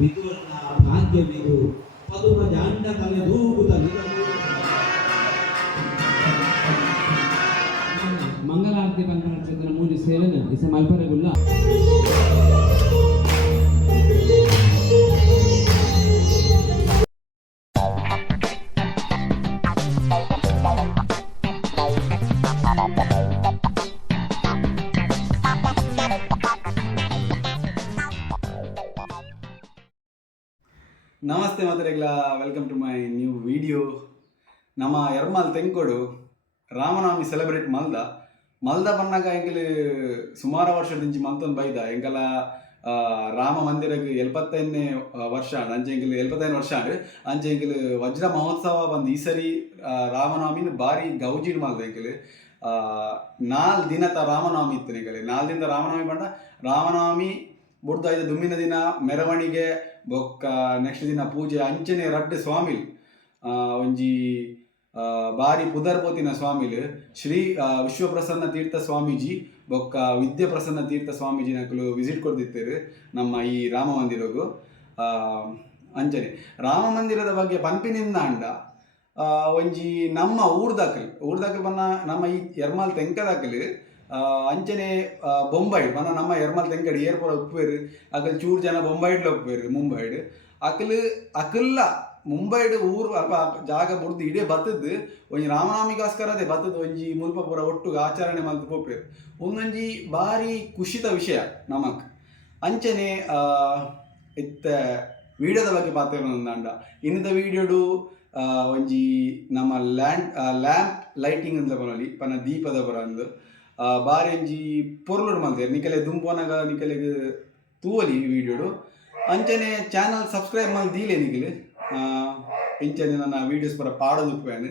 ವಿದುವನ ಭಾಗ್ಯವಿದು ಪದುಮ ಜಾಂಡ ತಲೆದೂಗುತ್ತ ಮಂಗಲಾರತಿ ಪಂಥ ನಕ್ಷತ್ರ ಮೂಜಿ ಸೇವೆನ ಇಸ ಮಲ್ಪರೆಗುಲ್ಲ. ನಮಸ್ತೆ ಮಾತರೆಗ್ಲ, welcome to my new video. ನಮ್ಮ ಎರ್ಮಲ್ ತೆಂಕೊಡು ರಾಮನವಮಿ ಸೆಲೆಬ್ರೇಟ್ ಮಲ್ದ ಬನ್ನಾಗ ಎಂಕಲ್ ಸುಮಾರು ವರ್ಷದಿಂಚಿ ಮಲ್ತೊಂದು ಬೈದ ಎಂಕಲ ರಾಮ ಮಂದಿರಕ್ಕೆ 75ನೇ ವರ್ಷ ಅಂಚೆ ಎಂಕಲ್ 75 ವರ್ಷ ಅಂಚೆ ಎಂಕಲ್ ವಜ್ರ ಮಹೋತ್ಸವ ಬಂದು ಈ ಸರಿ ರಾಮನವಮಿನ ಭಾರಿ ಗೌಜಿಡ್ ಮಲ್ದ ಎಂಕಲ್ 4 ದಿನದ ರಾಮನವಮಿ ಇತ್ತು ಎಂಕಲ್. 4 ದಿನದ ರಾಮನವಮಿ ಬಂದ ರಾಮನವಮಿ ಬುಡ್ದು 5 ದುಮ್ಮಿನ ದಿನ ಮೆರವಣಿಗೆ ಬೊಕ್ಕ ನೆಕ್ಸ್ಟ್ ದಿನ ಪೂಜೆ ಅಂಚನೆ ರಡ್ಡು ಸ್ವಾಮಿಲ್ ಒಂಜಿ ಬಾರಿ ಪುದರ್ಪೋತಿನ ಸ್ವಾಮಿಲ್ ಶ್ರೀ ವಿಶ್ವಪ್ರಸನ್ನ ತೀರ್ಥ ಸ್ವಾಮೀಜಿ ಬೊಕ್ಕ ವಿದ್ಯಾಪ್ರಸನ್ನ ತೀರ್ಥ ಸ್ವಾಮೀಜಿ ನಕಲು ವಿಸಿಟ್ ಕೊಡ್ದಿತ್ತೇರು ನಮ್ಮ ಈ ರಾಮ ಮಂದಿರಗೂ. ಅಂಚನೆ ರಾಮ ಮಂದಿರದ ಬಗ್ಗೆ ಪಂಪಿನಿಂದ ಅಂಡ ಒಂಜಿ ನಮ್ಮ ಊರ್ದಾಕಲ್ ಬನ್ನ ನಮ್ಮ ಈ ಎರ್ಮಾಲ್ ತೆಂಕದಾಕಲ್ ಅಂಚನೆ ಬೊಂಬೈಡ್ ಬನ್ನ ನಮ್ಮ ಎರ್ಮಲ್ ತೆಂಕಡ್ ಏರ್ಪೋರ್ಟ್ ಒಪ್ಪೇರು ಅಕಲ್ ಚೂರು ಜನ ಬೊಂಬೈಡ್ಲ ಒಪ್ಪೇರು ಮುಂಬೈಡ್ ಅಕಲ್ಲ ಮುಂಬೈಡ್ ಊರು ಅಲ್ಪ ಜಾಗ ಬುಡ್ದು ಇಡೇ ಬತ್ತದ್ದು ಒಂಜಿ ರಾಮನವಮಿಗೋಸ್ಕರದೇ ಬತ್ತದ್ದು ಒಂಜಿ ಮುಲ್ಪ ಪೂರ ಒಟ್ಟು ಆಚರಣೆ ಮಲ್ತು ಪೋಪೇರು ಒಂದೊಂಜಿ ಭಾರಿ ಖುಷಿತ ವಿಷಯ ನಮಕ್. ಅಂಚನೆ ಇತ್ತ ವಿಡಿಯೋದ ಬಗ್ಗೆ ಪಾತ್ರ ಇನ್ನದ ವಿಡಿಯೋಡು ಒಂಜಿ ನಮ್ಮ ಲ್ಯಾಂಪ್ ಲೈಟಿಂಗ್ ಅಂತ ಬರೋಲಿ ಪನ್ನ ದೀಪದ ಬರ ಅಂದು ಬಾರಿ ಒಂಜಿ ಪೊರ್ಲುಡು ಮಲ್ತೇರು ನಿಕಲೆ ದುಂಪೋನಾಗ ನಿಕಲೆಗ್ ತೂವಲಿ ಈ ವಿಡಿಯೋಡು. ಅಂಚನೆ ಚಾನಲ್ ಸಬ್ಸ್ಕ್ರೈಬ್ ಮಾಡಿ ದೀಲೆ ನಿಕಲೆ ಇಂಚನೆ ನನ್ನ ವೀಡಿಯೋಸ್ ಪರ ಪಾಡೋದು ಉಪ್ಪೇನು.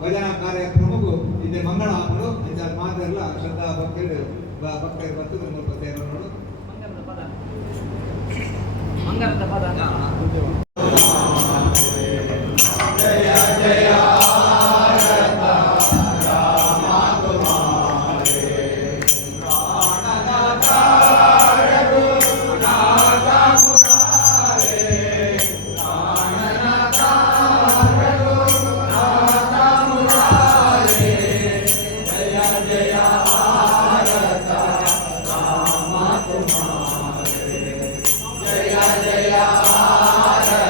ಭಜನಾ ಕಾರ್ಯಕ್ರಮಕ್ಕೂ ಇಲ್ಲಿ ಮಂಗಳ ಹಾಕೊಂಡು ಮಾತೆಲ್ಲ ಶ್ರದ್ಧಾ ಭಕ್ತರು ಬರ್ತದೆ ಸ್ವಲ್ಪ ಸೇರೋಣ ಮಂಗಳದ ಪದ ಜಯ ಜಯ ಜಯ ಜಯ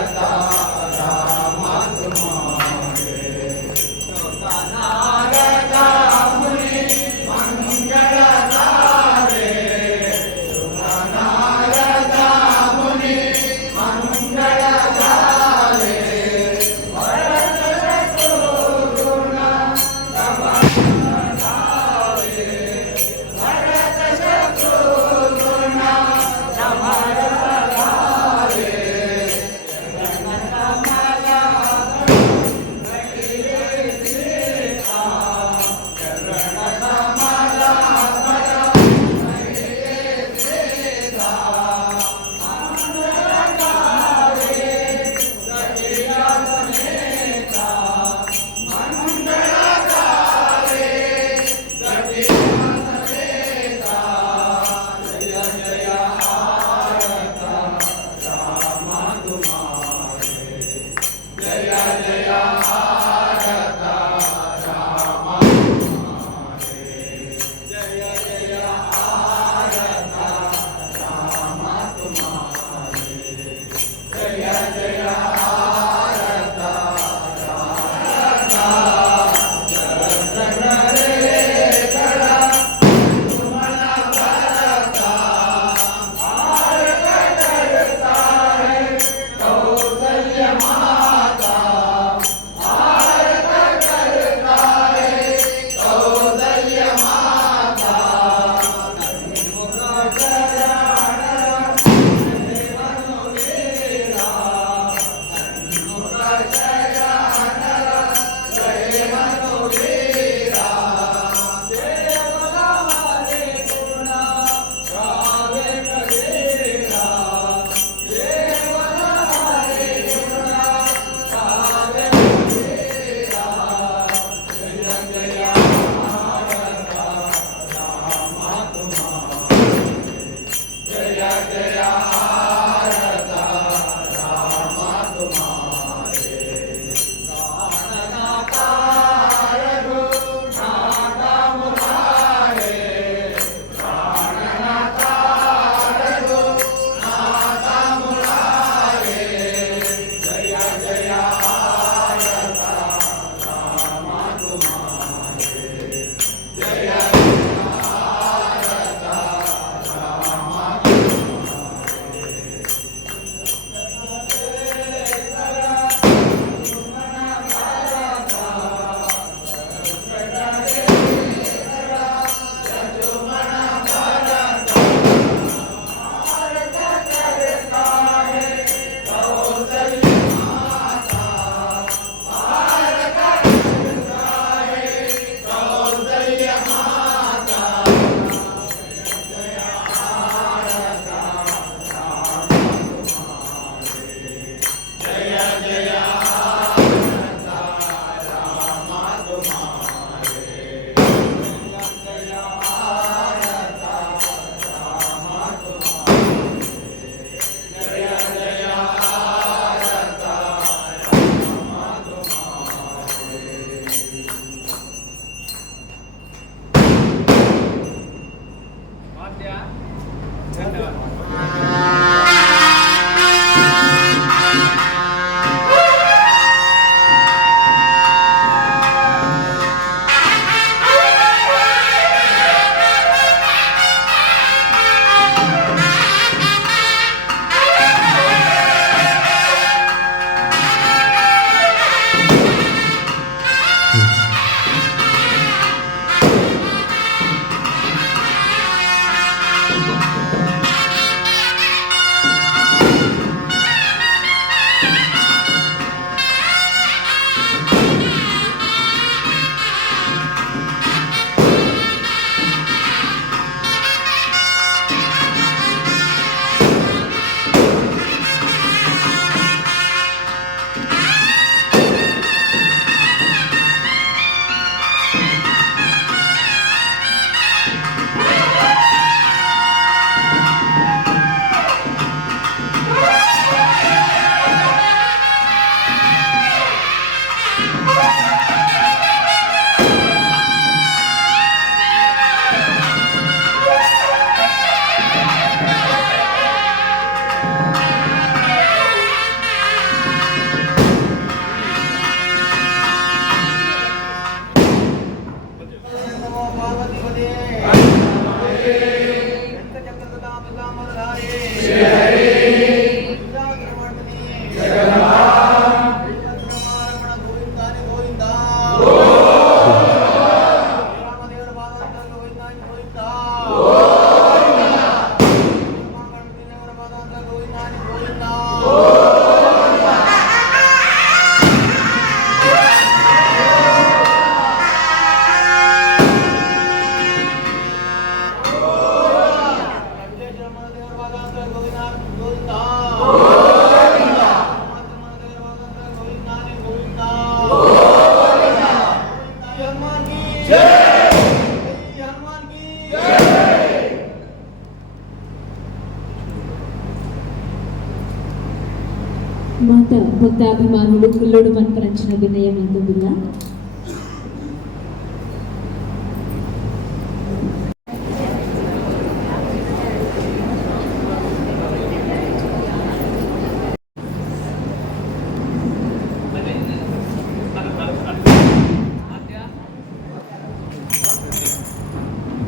ಮಾತ ಭಕ್ತಾಭಿಮಾನುలు కుల్లోడు మన్పరంచిన వినయం ఎందుందిಲ್ಲ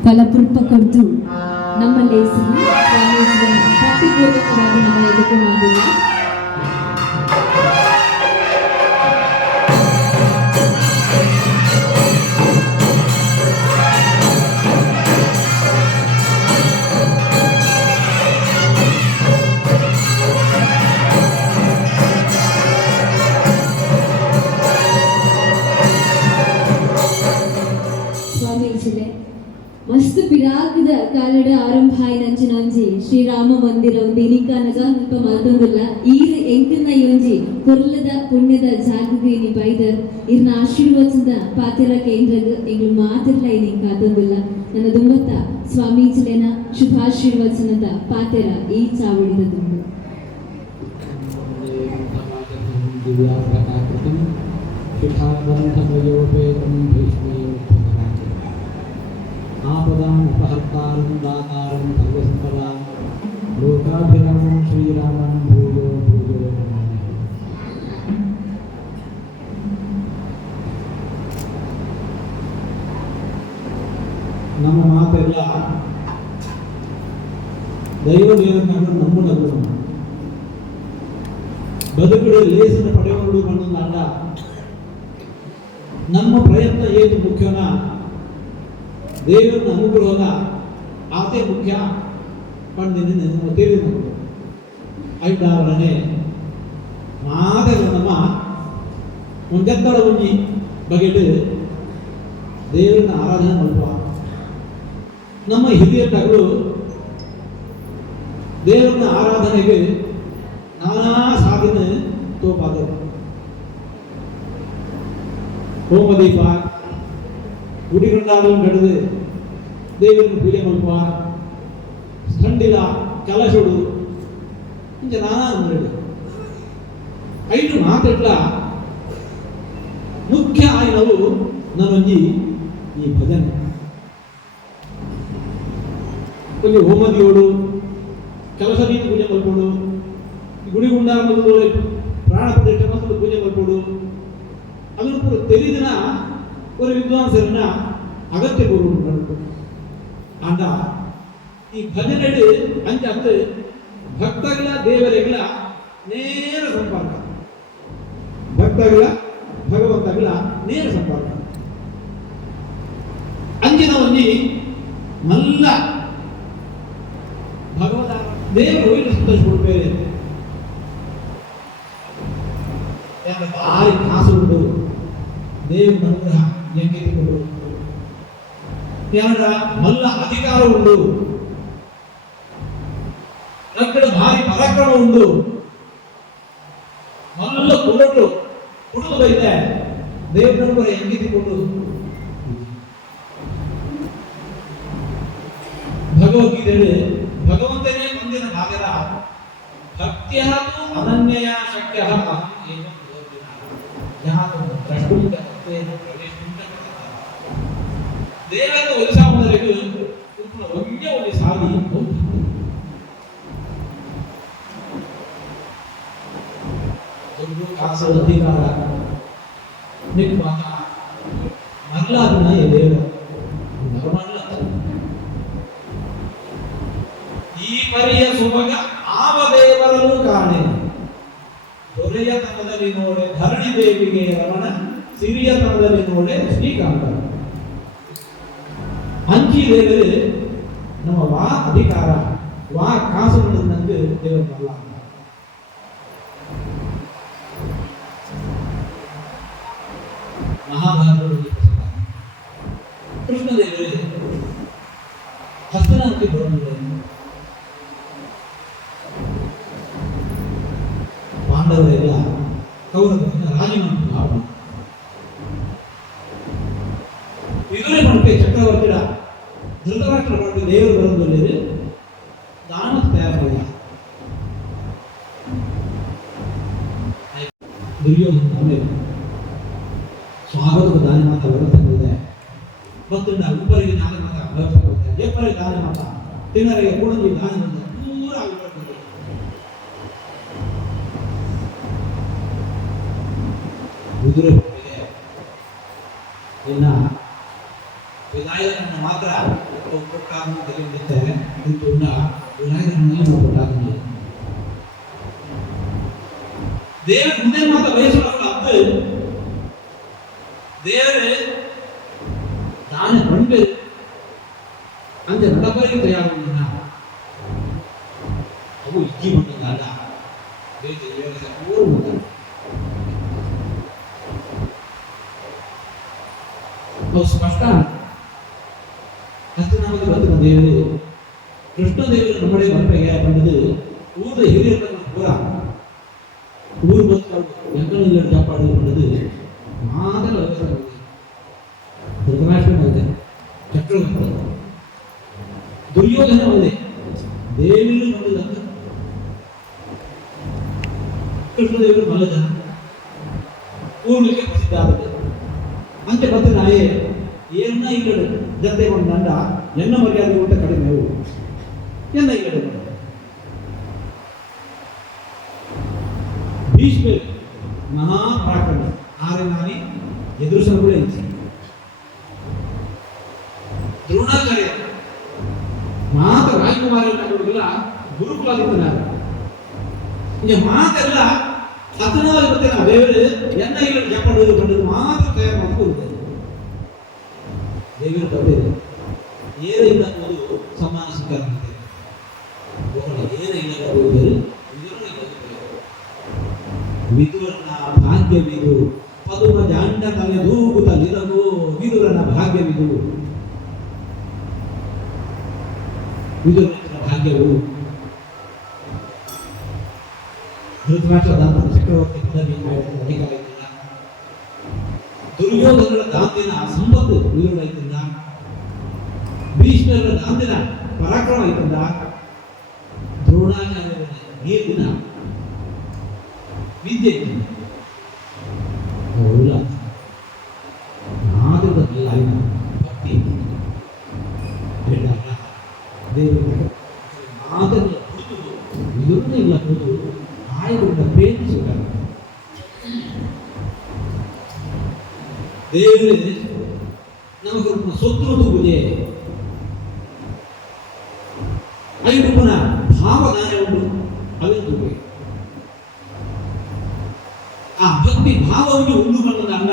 ತಲಪುಲ್ಪ ಕೊಡ್ತು ನಮ್ಮ ಲೇಸಿ ಸ್ವಾಮೀಜಿಗಳ ಭಕ್ತಿಪೂರ್ವಕವಾಗಿ ನಮ್ಮ ಎದುರುಗೊಂಡಿಲ್ಲ. ಸ್ವಾಮೀಜಿಲೆ ಮಸ್ತ್ ಪಿರಾಗದ ಕಾಲಡ ಆರಂಭ ಆಯ್ನಂಚಿನೊಂಜಿ ಶ್ರೀರಾಮ ಮಂದಿರಂ ದಿನಿಕಾನಗ ಮುಲ್ಪ ಮಲ್ತೊಂದುಲ್ಲ ಈರ್ ಎಂಕನ್ನ ಯೋಂಜಿ ಕೊರ್ಲದ ಪುಣ್ಯದ ಜಾಗಗೆ ಇನಿ ಬೈದರ್ ಇರ್ನ ಆಶೀರ್ವಚನದ ಪಾತೆರ ಕೇಂದ್ರಗ್ ಎಂಗ್ಲು ಮಾತಿರ್ಲ ಇನಿ ಕಾತೊಂದುಲ್ಲ ನನ್ನ ದುಂಬತ್ತ ಸ್ವಾಮೀಜಿಲೆನ ಶುಭಾಶೀರ್ವಚನದ ಪಾತೆರ ಈ ಚಾವಡಿದ ದುಂಬು आपदानुपहर्तारं दातारं सर्वसम्पदा लोकाभिरामं श्रीरामं भूयो भूयो नमामि. ನಮ್ಮ ಮಾತೆಲ್ಲ ದೈವದೇವರನ್ನು ನಮ್ಮನಗಳು ಬದುಕುಗಳು ಲೇಸನ ಪಡೆಯುವುದು ಕಣ್ಣಲ್ಲ. ನಮ್ಮ ಪ್ರಯತ್ನ ಏನು ಮುಖ್ಯನಾ ದೇವರನ್ನ ಅನುಗ್ರಹದ ಆತೆ ಮುಖ್ಯ ಪಂಡಿನ ತಿಳಿದು ಐದಾವರಣೆ ಮಾದೆಲ್ಲ ನಮ್ಮ ಒಂದೆತ್ತಡ ಉಂಜಿ ಬಗೆಟ್ ದೇವರನ್ನ ಆರಾಧನೆ ಮಾಡುವ ನಮ್ಮ ಹಿರಿಯರು ದೇವರನ್ನ ಆರಾಧನೆಗೆ ನಾನಾ ಸಾಧನೆ ತೋಪಾದರು. ಹೋಮದೀಪ ಗುಡಿಗೊಂಡಾರು ನಡೆದು ದೇವರನ್ನು ಪೂಜೆ ಮಾಡುವ ಸ್ಟಂಡಿಲ ಕಲಶುಡು ಇಂಚ ನಾನಾ ನೋಡಿ ಐದು ಮಾತೆಟ್ಲ ಮುಖ್ಯ ಆಯ್ನವು ನನ್ನೊಂಜಿ ಈ ಭಜನೆ ಕೊಂಚ ಹೋಮದಿಯೋಡು ಕೆಲಸ ರೀತಿ ಪೂಜೆ ಮಾಡ್ಕೊಂಡು ಗುಡಿ ಗುಂಡ ಪ್ರಾಣ ಪ್ರತಿಷ್ಠೆ ಮತ್ತು ಪೂಜೆ ಮಾಡ್ಕೊಂಡು ಅದನ್ನು ಕೂಡ ತೆರಿದಿನ ಒಂದು ವಿದ್ವಾಂಸರನ್ನ ಅಗತ್ಯ ಪೂರ್ವ ಆಂಡ ಈ ಭಜನೆಡು ಅಂಚ ಅದು ಭಕ್ತಗಳ ದೇವರಿಗಳ ನೇರ ಸಂಪರ್ಕ, ಭಕ್ತಗಳ ಭಗವಂತಗಳ ನೇರ ಸಂಪರ್ಕ. ಅಂಚಿನ ಒಂಜಿ ಮಲ್ಲ ಭಗವಂತ ದೇವರು ಹೋಗಿ ಸಂತೋಷ ಕೊಡ್ಬೇರೆ ಭಾರಿ ಕಾಸು ಉಂಟು ದೇವರ ಅನುಗ್ರಹ ಎಂಗೆತಿಕೊಂಡು ಯಾರ ಮಲ್ಲ ಅಧಿಕಾರ ಉಂಟು, ಅక్కడ ಭಾರಿ ಪರಾಕ್ರಮ ಉಂಟು, ಮಲ್ಲ ಕುರುಡು ಕುಡುವುದೈತೆ ದೇವರ ಅನುಗ್ರಹ ಎಂಗೆತಿಕೊಂಡು ಭಗವದ್ಗೀತೆಯಲ್ಲಿ ಭಗವಂತನೇ ಮುಂದಿನ ಭಾಗದ ಭಕ್ತಿಯಾತು ಅನನ್ಯಯ ಶಕ್ಯ ದೇವರ ಉತ್ಸಾಹದವರೆಗೂ ಒಂದೇ ಒಂದು ಸಾಗಿ ಕಾಸು ಅಧಿಕಾರ ಮರಲಾದಿನ ದೇವ ಈ ಪರಿಯ ಸುಮಗ ಆವ ದೇವರಲ್ಲೂ ಕಾಣೆ ದೊರೆಯತನದಲ್ಲಿ ನೋಡೆ ಧರಣಿ ದೇವಿಗೆ ರಮಣ, ಸಿರಿಯತನದಲ್ಲಿ ನೋಡೆ ಶ್ರೀಕಾಂತ. ಅಂಚಿ ದೇವರು ನಮ್ಮ ವಾ ಅಧಿಕಾರ ವಾ ಕಾಸುಗಳನ್ನಂದು ದೇವರು ಬರಲ್ಲ. ಮಹಾಭಾರತದಲ್ಲಿ ಕೃಷ್ಣದೇವರು ಹಸ್ತನಾಂತಿ ಬರೋದು ಪಾಂಡವರೆಲ್ಲ ಕೌರವರನ್ನ ರಾಜಮಾಡಿ ಭಾವನೆ ವಿದುರ ಮಠಕ್ಕೆ ಚಕ್ರವರ್ತಿಯ ಧೃತರಾಷ್ಟ್ರ ಮಠಕ್ಕೆ ದೇವರು ಬರೋದಲ್ಲಿ ದಾನ ತಯಾರು ಮಾಡಿದ ದುರ್ಯೋಧನ ಆಮೇಲೆ ಸ್ವಾಗತದ ದಾನಿ ಮಾತ ವ್ಯವಸ್ಥೆ ಮತ್ತು ಉಪ್ಪರಿಗೆ ದಾನ ಮಾತ ವ್ಯವಸ್ಥೆ ಎಪ್ಪರಿಗೆ ದಾನ ಮಾತ ತಿನ್ನರಿಗೆ ಕೂಡಲಿ ದಾನ ಮಾತ ಪೂರ ಆಗಿರ್ತದೆ. ಕುದುರೆ ಇನ್ನ ವಿನಾಯಕನನ್ನು ಮಾತ್ರ ಕೊಟ್ಟಾಗ ತೆಗೆದಿರ್ತಾರೆ ಇಂತುಂಡ ವಿನಾಯಕನನ್ನು ಕೊಟ್ಟಾಗ ದೇವರ ಮುಂದೆ ಮಾತ್ರ ವಯಸ್ಸುള്ള ಅತ್ತು ದೇವರೇ ದಾನ ಪಂಡು ಅಂತೆ ನಡಬರಿಗೆ ತಯಾರುವುದಿಲ್ಲ ಅವು ಇಜ್ಜಿ ಬಂದಲ್ಲ ಪೂರ್ವ ಸ್ಪಷ್ಟ ಹಸ್ತನಾಮದ ಬಂದ ದೇವರು ಕೃಷ್ಣದೇವರು ನಮ್ಮಡೆ ಬರಪೆಗೆ ಬಂದದು ಊರ ಹಿರಿಯರನ್ನು ಪೂರ ಊರು ಬಂದು ಎಂಕಣಿಲ್ಲ ಕಾಪಾಡು ಬಂದದು ಮಾದರ ಧೃತರಾಷ್ಟ್ರ ಬಂದೆ, ಚಕ್ರವರ್ತಿ ದುರ್ಯೋಧನ ಬಂದೆ, ದೇವಿಯು ನೋಡಿದಂತ ಕೃಷ್ಣದೇವರು ಮಲ್ಲದ ಊರಿಗೆ ಪ್ರಸಿದ್ಧ ಆಗುತ್ತೆ. ಅಂತೆ ಮತ್ತೆ ನಾಯೇ ಏನ ಇಲ್ಲ ಜತೆ ಒಂದು ದಂಡ ಎನ್ನ ಮರ್ಯಾದೆ ಊಟ ಕಡಿಮೆ ಅವು ಎನ್ನ ಇಲ್ಲ ಭೀಷ್ಮ ಮಹಾಪರಾಕ್ರಮ ಆರೆ ನಾನಿ ಎದುರಿಸಲು ಇಚ್ಛೆ ದ್ರೋಣಾಚಾರ್ಯ ಮಾತ ರಾಜಕುಮಾರಲ್ಲ ಗುರುಕುಲಾದಿತ್ಯನಾರ ಈಗ ಮಾತೆಲ್ಲ ಹತ್ತನಾರು ಮತ್ತೆ ನಾವು ದೇವರು ಎನ್ನ ಇಲ್ಲ ಜಪಡೋದು ಕಂಡದ್ದು ಮಾತ್ರ ತಯಾರು ಮಾಡ್ಕೊಳ್ಳುತ್ತೆ. ದೇವರು ಬಂದಿದೆ ಏನಿಲ್ಲ ಅನ್ನೋದು ಸಮಾನ ಸ್ವೀಕಾರ ಏನಿಲ್ಲ ಹೋದರೆ ವಿದುರನ ಭಾಗ್ಯವಿದು ಪದುಮ ಜಾಂಡ ತಲೆ ದೂಗುತ್ತ ನಿಲಗೋ ವಿದುರನ ಭಾಗ್ಯವಿದು ವಿದುರನ ಭಾಗ್ಯವು ಧೃತರಾಷ್ಟ್ರದ ಚಕ್ರವರ್ತಿ ಪದವಿ ಅಧಿಕಾರ ಇದ್ದಿಲ್ಲ, ದುರ್ಯೋಧನರ ದಾಂತಿನ ಸಂಪತ್ತು ವಿರುದ್ಧ ಇದ್ದಿಲ್ಲ, ಭೀಷ್ಮರ ದಾಂತಿನ ಪರಾಕ್ರಮ ಇದ್ದಿಲ್ಲ, ದ್ರೋಣಾಚಾರ್ಯರ ನೀರಿನ ವಿದ್ಯೆ ಇದ್ದಿಲ್ಲ. ನಾದದ ಭಕ್ತಿ ದೇವರು ಅದನ್ನು ಇದನ್ನು ಇಲ್ಲ ಹೋದು ಆಯದಿಂದ ಪ್ರೇಮಿಸಿದ್ದಾರೆ. ದೇವರೇ ನಮಗೆ ಸೊತ್ತು ತೂಗುದೇ ಐದು ಪುನಃ ಭಾವದಾನ ಉಂಟು ಅವೆಂದು ಆ ಭಕ್ತಿ ಭಾವವನ್ನು ಉಂಡು ಬಂದಾಗ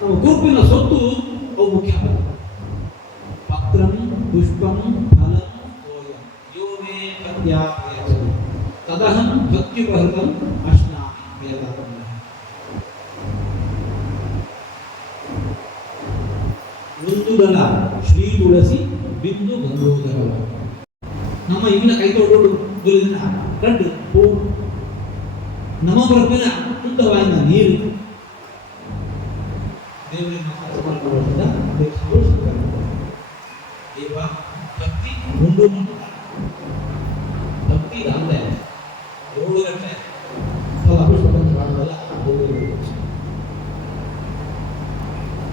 ನಾವು ಗುರುಪಿನ ಸೊತ್ತು ಅವು ಮುಖ್ಯ. ಪತ್ರಂ ಪುಷ್ಪಂ ಫಲಂ ತೋಯಂ ಯೋಮೇ ಪದ್ಯಾಯಚರಿ ತದಹಂ ಭಕ್ತಿಪಹೃತಂ ಅಶ್ನಾಮಿ ವೇದಾಂತ. ಒಂದು ದಳ ಶ್ರೀ ತುಳಸಿ ಬಿಂದು ಗಂಗೋದರ ನಮ್ಮ ಇನ್ನ ಕೈ ತೊಗೊಂಡು ಬರುವುದನ್ನ ಕಂಡು ನಮ್ಮ ಬರಬೇನ ಶುದ್ಧವಾದ ನೀರು ದೇವರನ್ನು ದೇವ ಭಕ್ತಿ ಉಂಡು ಭಕ್ತಿ ಅಂದ್ರೆ 7 ಗಂಟೆ ಫಲ ಅಭಿಷೇಕ ಮಾಡೋದಲ್ಲ.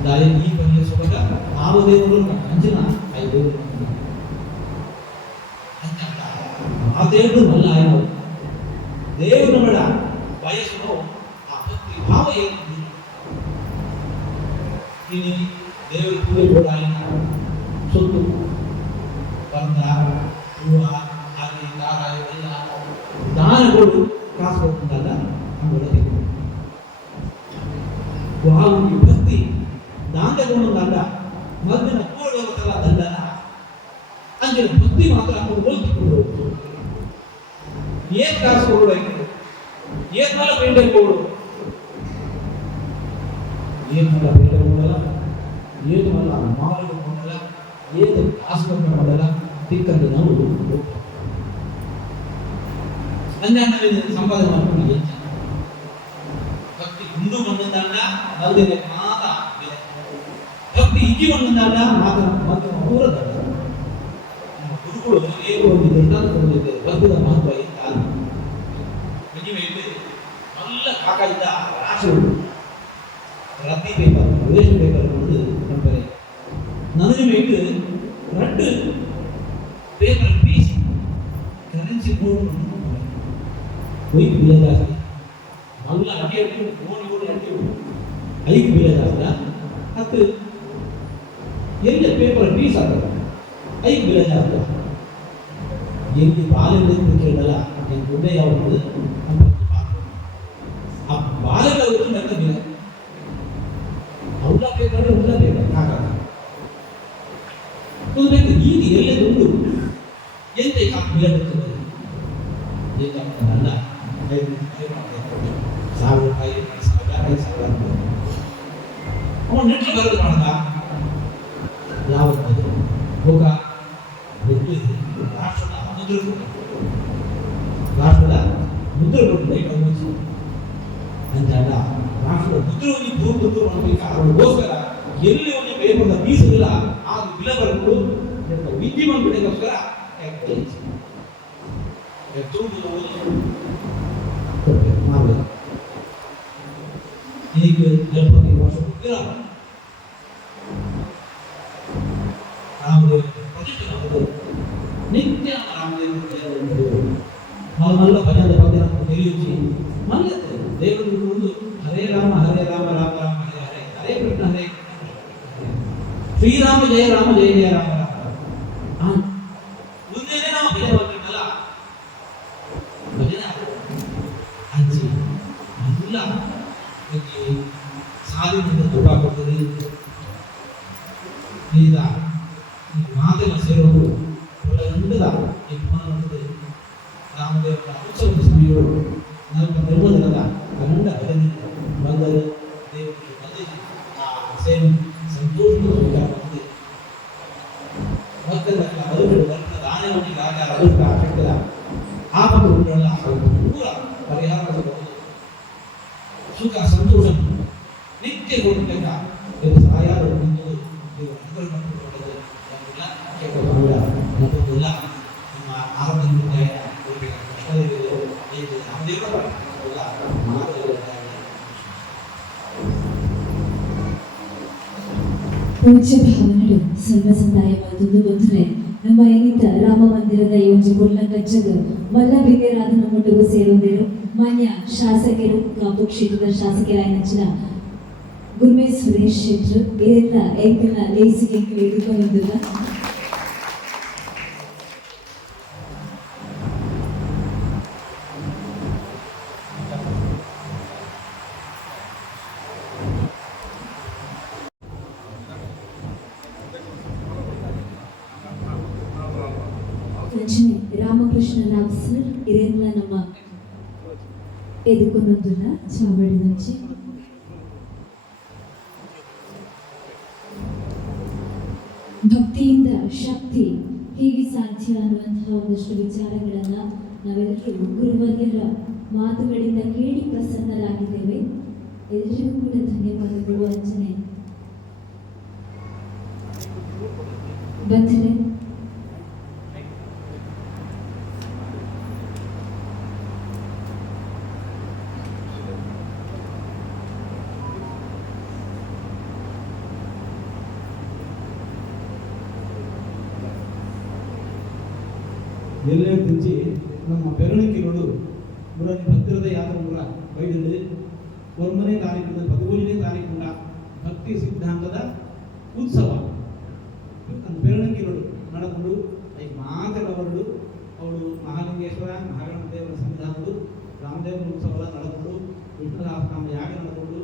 ದಾರಿ ಈ ಬನ್ನಿ ಸುಖ ಆರು ದೇವರು ಅಂಚಿನ 5 ಆ ದೇವರು ಮಲ್ಲ ಆಯ್ತು ದೇವರು ಬೇಡ ವಯಸ್ಸು ಆ ಭಕ್ತಿ ಭಾವ ಏನು ಇನ್ನು ದೇವರು ಪೂಜೆ ಕೂಡ ಸೊತ್ತು ಬಂದ ಹೂವ ಹಾಗೆ ದಾರ ಇವೆಲ್ಲ ದಾನಗಳು ಕಾಸು ಹೋಗ್ತದಲ್ಲ ನಮ್ಮೊಳಗೆ ವಾವು ಭಕ್ತಿ ದಾನಗೊಂಡಲ್ಲ ಮದ್ದಿನ ಪೂರ್ವವತಲ ದಂಡನ ಅಂಜನ ಭಕ್ತಿ ಮಾತ್ರ ಅವರು ಹೋಲ್ತಿಕೊಂಡು ಏನ್ ಕಾಸು ಕೊಡಬೇಕು ಏನ್ ಮಲ ಬೇಡ ಕೊಡು ಏನ್ ಮಲ ಬೇಡ ಕೊಡಲ್ಲ ಏನು ಮಲ್ಲ ಮಾಲು ಕೊಡಲ್ಲ ಏನು ಕಾಸು ಮಾಡಲ್ಲ ತಿಕ್ಕಂದು ನಾವು ಅಂಜಾಣದಲ್ಲಿ ಸಂಪಾದನೆ ಮಾಡ್ಕೊಂಡು ಏನು ಭಕ್ತಿ ಉಂಡು ಬಂದಂದ ಅಲ್ಲದೆ ಮಾತ ಭಕ್ತಿ ಇಜ್ಜಿ ಬಂದಂದ ಮಾತ ಮಾತು ಅವರ ಗುರುಗಳು ಏನು ಒಂದು ದೃಷ್ಟಾಂತ ಕೊಟ್ಟಿದ್ದಾರೆ ಭಕ್ತದ ಮಹತ್ವ ಇತ್ತ நல்ல காக்கா இந்தா ராசி ரத்தி பேப்பர் பிரவேಶ பேப்பர் வந்து நம்பரே ನನಗೆ ಬೇಕು 2 ಪೇಪರ್ ಪೀಸ್ ಕರೆನ್ಸಿ ಬೋರ್ಡ್ ಹೋಗಿ ಬಿಲ್ ಜಾಸ್ತಿ ಎಲ್ಲ ಅಡ್ಡಿ ನೋಡಿ ಅಡ್ಡಿ 5 ಬಿಲ್ ಜಾಸ್ತಿ ಹತ್ತು ಎಲ್ಲಿ ಪೇಪರ್ ಪೀಸ್ ಆಗ್ತದೆ 5 ಬಿಲ್ ಜಾಸ್ತಿ ಎಲ್ಲಿ ಬಾಲ್ಯದಲ್ಲಿ ಕೇಳಲ್ಲ ನಾನು ಮುಂದೆ ಯಾವುದು ಆ ಬಾಲ್ಯಗಳು ನನಗೆ ಅವ್ರ ಬೇಕಾದ್ರೆ ಉಲ್ಲ ಬೇಕು ಹಾಗಾಗಿ ಒಂದು ನೀತಿ ಎಲ್ಲ ದುಡ್ಡು ಎಂತ ಬೀಳಬರ್ತದೆ ಏಕಲ್ಲ 1,000 ರೂಪಾಯಿ 5,000 ಅವನು ನೆಟ್ಲು ಬರೋದು ಮಾಡ್ದ ಯಾವ ಹೋಗ ರಾಷ್ಟ್ರದ ಮುದ್ರೆ ಕೊಟ್ಟು ಅಂತಲ್ಲ ರಾಷ್ಟ್ರದ ಮುದ್ರವನ್ನು ದೂರ ಮಾಡಬೇಕು ಅವರಿಗೋಸ್ಕರ ಎಲ್ಲಿ ಒಂದು ಪೇಪರ್ನ ಬೀಸಲಿಲ್ಲ ಆಗ ಬಿಲ ಬರ್ಕೊಂಡು ವಿದ್ಯೆ ಮಾಡ್ಬಿಡೋಕ್ಕೋಸ್ಕರ ಮಾಡಬೇಕು. ಈಗ 70 ವರ್ಷ ಗೊತ್ತಿಲ್ಲ ರಾಮದೇವ ಪ್ರತಿಷ್ಠೆ ನಿತ್ಯ ರಾಮದೇವ ಮಲ್ಲ ಭಜನ ಬಗ್ಗೆ ನಾವು ತಿಳಿಯುತ್ತಿ ಮಲ್ಲ ದೇವರು ಒಂದು ಹರೇ ರಾಮ ರಾಮ ರಾಮ ಹರೇ ಹರೇ ಹರೇ ಕೃಷ್ಣ ಹರೇ ಶ್ರೀರಾಮ ಜಯ ರಾಮ ಜಯ ಜಯ ರಾಮ ರಾಮ ಮುಂದೆನೇ ನಾವು ಭಜನೆ ಮಾಡ್ಬೇಕಲ್ಲ ಭಜನೆ ಅಂಜಿ ಇಲ್ಲ ಸಾಲಿನಿಂದ ತುಪ್ಪ ಕೊಡ್ತದೆ ಈಗ ಮಾತೆಲ್ಲ ಸೇರೋದು ಒಳ್ಳೆಯದ ಈ ಮನಸ್ಸು ರಾಮದೇವರ ಉತ್ಸವದ ಸಮಯಗಳು ನಾಲ್ಕು ನಿರ್ಬಂಧದ ಕನ್ನಡ ಭಜನೆ ಬಂದರೆ ದೇವರಿಗೆ ಬಂದಿದೆ ಆ ಸೇವೆ ಸಂತೋಷ ಬಂದಿದೆ ಭಕ್ತರ ಅವರು ವರ್ಗದ ಆನೆಗಳಿಗೆ ಆಚಾರ ಅದೃಷ್ಟ ಶಕ್ತಿಯ ಆಪತ್ತುಗಳೆಲ್ಲ ಪೂರ ಪರಿಹಾರ ಸುಖ ಸಂತೋಷ ನಿತ್ಯ ಕೊಡಬೇಕ ಇದು ಸಹಾಯ ನಿಂತು ನೀವು ಅನುಕೂಲ ಮಾಡಿಕೊಳ್ಳೋದು ನಮಗೆಲ್ಲ ಕೇಳಿಕೊಳ್ಳ ನಮಗೆಲ್ಲ ನಿಮ್ಮ ಆರೋಗ್ಯ ಪೂಜ್ಯ ಭಾವನಗಳು ಸರ್ವ ಸಂದಾಯವಾದುದು ಬಂದರೆ ನಮ್ಮ ಏನಿತ ರಾಮ ಮಂದಿರದ ಯೋಜಿ ಕೊಲ್ಲ ಕಚ್ಚಗ ಮಲ್ಲ ಬಿಗೇರಾದ ನಮ್ಮೊಟ್ಟಿಗೂ ಸೇರುವುದೇರು ಮಾನ್ಯ ಶಾಸಕರು ಕಾಪು ಕ್ಷೇತ್ರದ ಶಾಸಕರಾಗಿ ನೆಚ್ಚಿನ ಗುರುಮೇಶ್ ಸುರೇಶ್ ಶೆಟ್ರು ಇದೆಲ್ಲ ಏಕನ ಲೇಸಿಗೆ ಹಿಡಿದುಕೊಂಡಿಲ್ಲ. ರಾಮಕೃಷ್ಣ ರಾವ್ ಸರ್ ಇದೆಲ್ಲ ನಮ್ಮ ಎದುಕೊಂಡೊಂದಿಲ್ಲ ಚಾವಡಿ నుంచి ಭಕ್ತಿಯಿಂದ ಶಕ್ತಿ ಹೇಗೆ ಸಾಧ್ಯ ಅನ್ನುವಂತಹ ಒಂದಷ್ಟು ವಿಚಾರಗಳನ್ನ ನಾವೆಲ್ಲರೂ ಗುರುವರ್ಯರ ಮಾತುಗಳಿಂದ ಕೇಳಿ ಪ್ರಸನ್ನರಾಗಿದ್ದೇವೆ. ಎಲ್ಲರಿಗೂ ಕೂಡ ಧನ್ಯವಾದಗಳು. ಅಂಜನೆ ಬಂದರೆ ಎಲ್ಲೇ తెచ్చి ನಮ್ಮ పెరణికిలోడు మురని భద్రత యాత్ర కూడా వైద్యుడు ಒಮ್ಮನೇ ತಾರೀಕಿನ 14ನೇ ತಾರೀಕಿನ ಭಕ್ತಿ ಸಿದ್ಧಾಂತದ ಉತ್ಸವ పెరణికిలోడు ನಡೆಕೊಂಡು ಐ ಮಾತಗಳವರು ಅವರು ಮಹಾಲಿಂಗೇಶ್ವರ ಮಹಾಗಣ ದೇವರ ಸನ್ನಿಧಾನಗಳು ರಾಮದೇವರ ಉತ್ಸವ ನಡೆಕೊಂಡು ವಿಠ್ಠಲನಾಮ ಯಾಗ ನಡೆಕೊಂಡು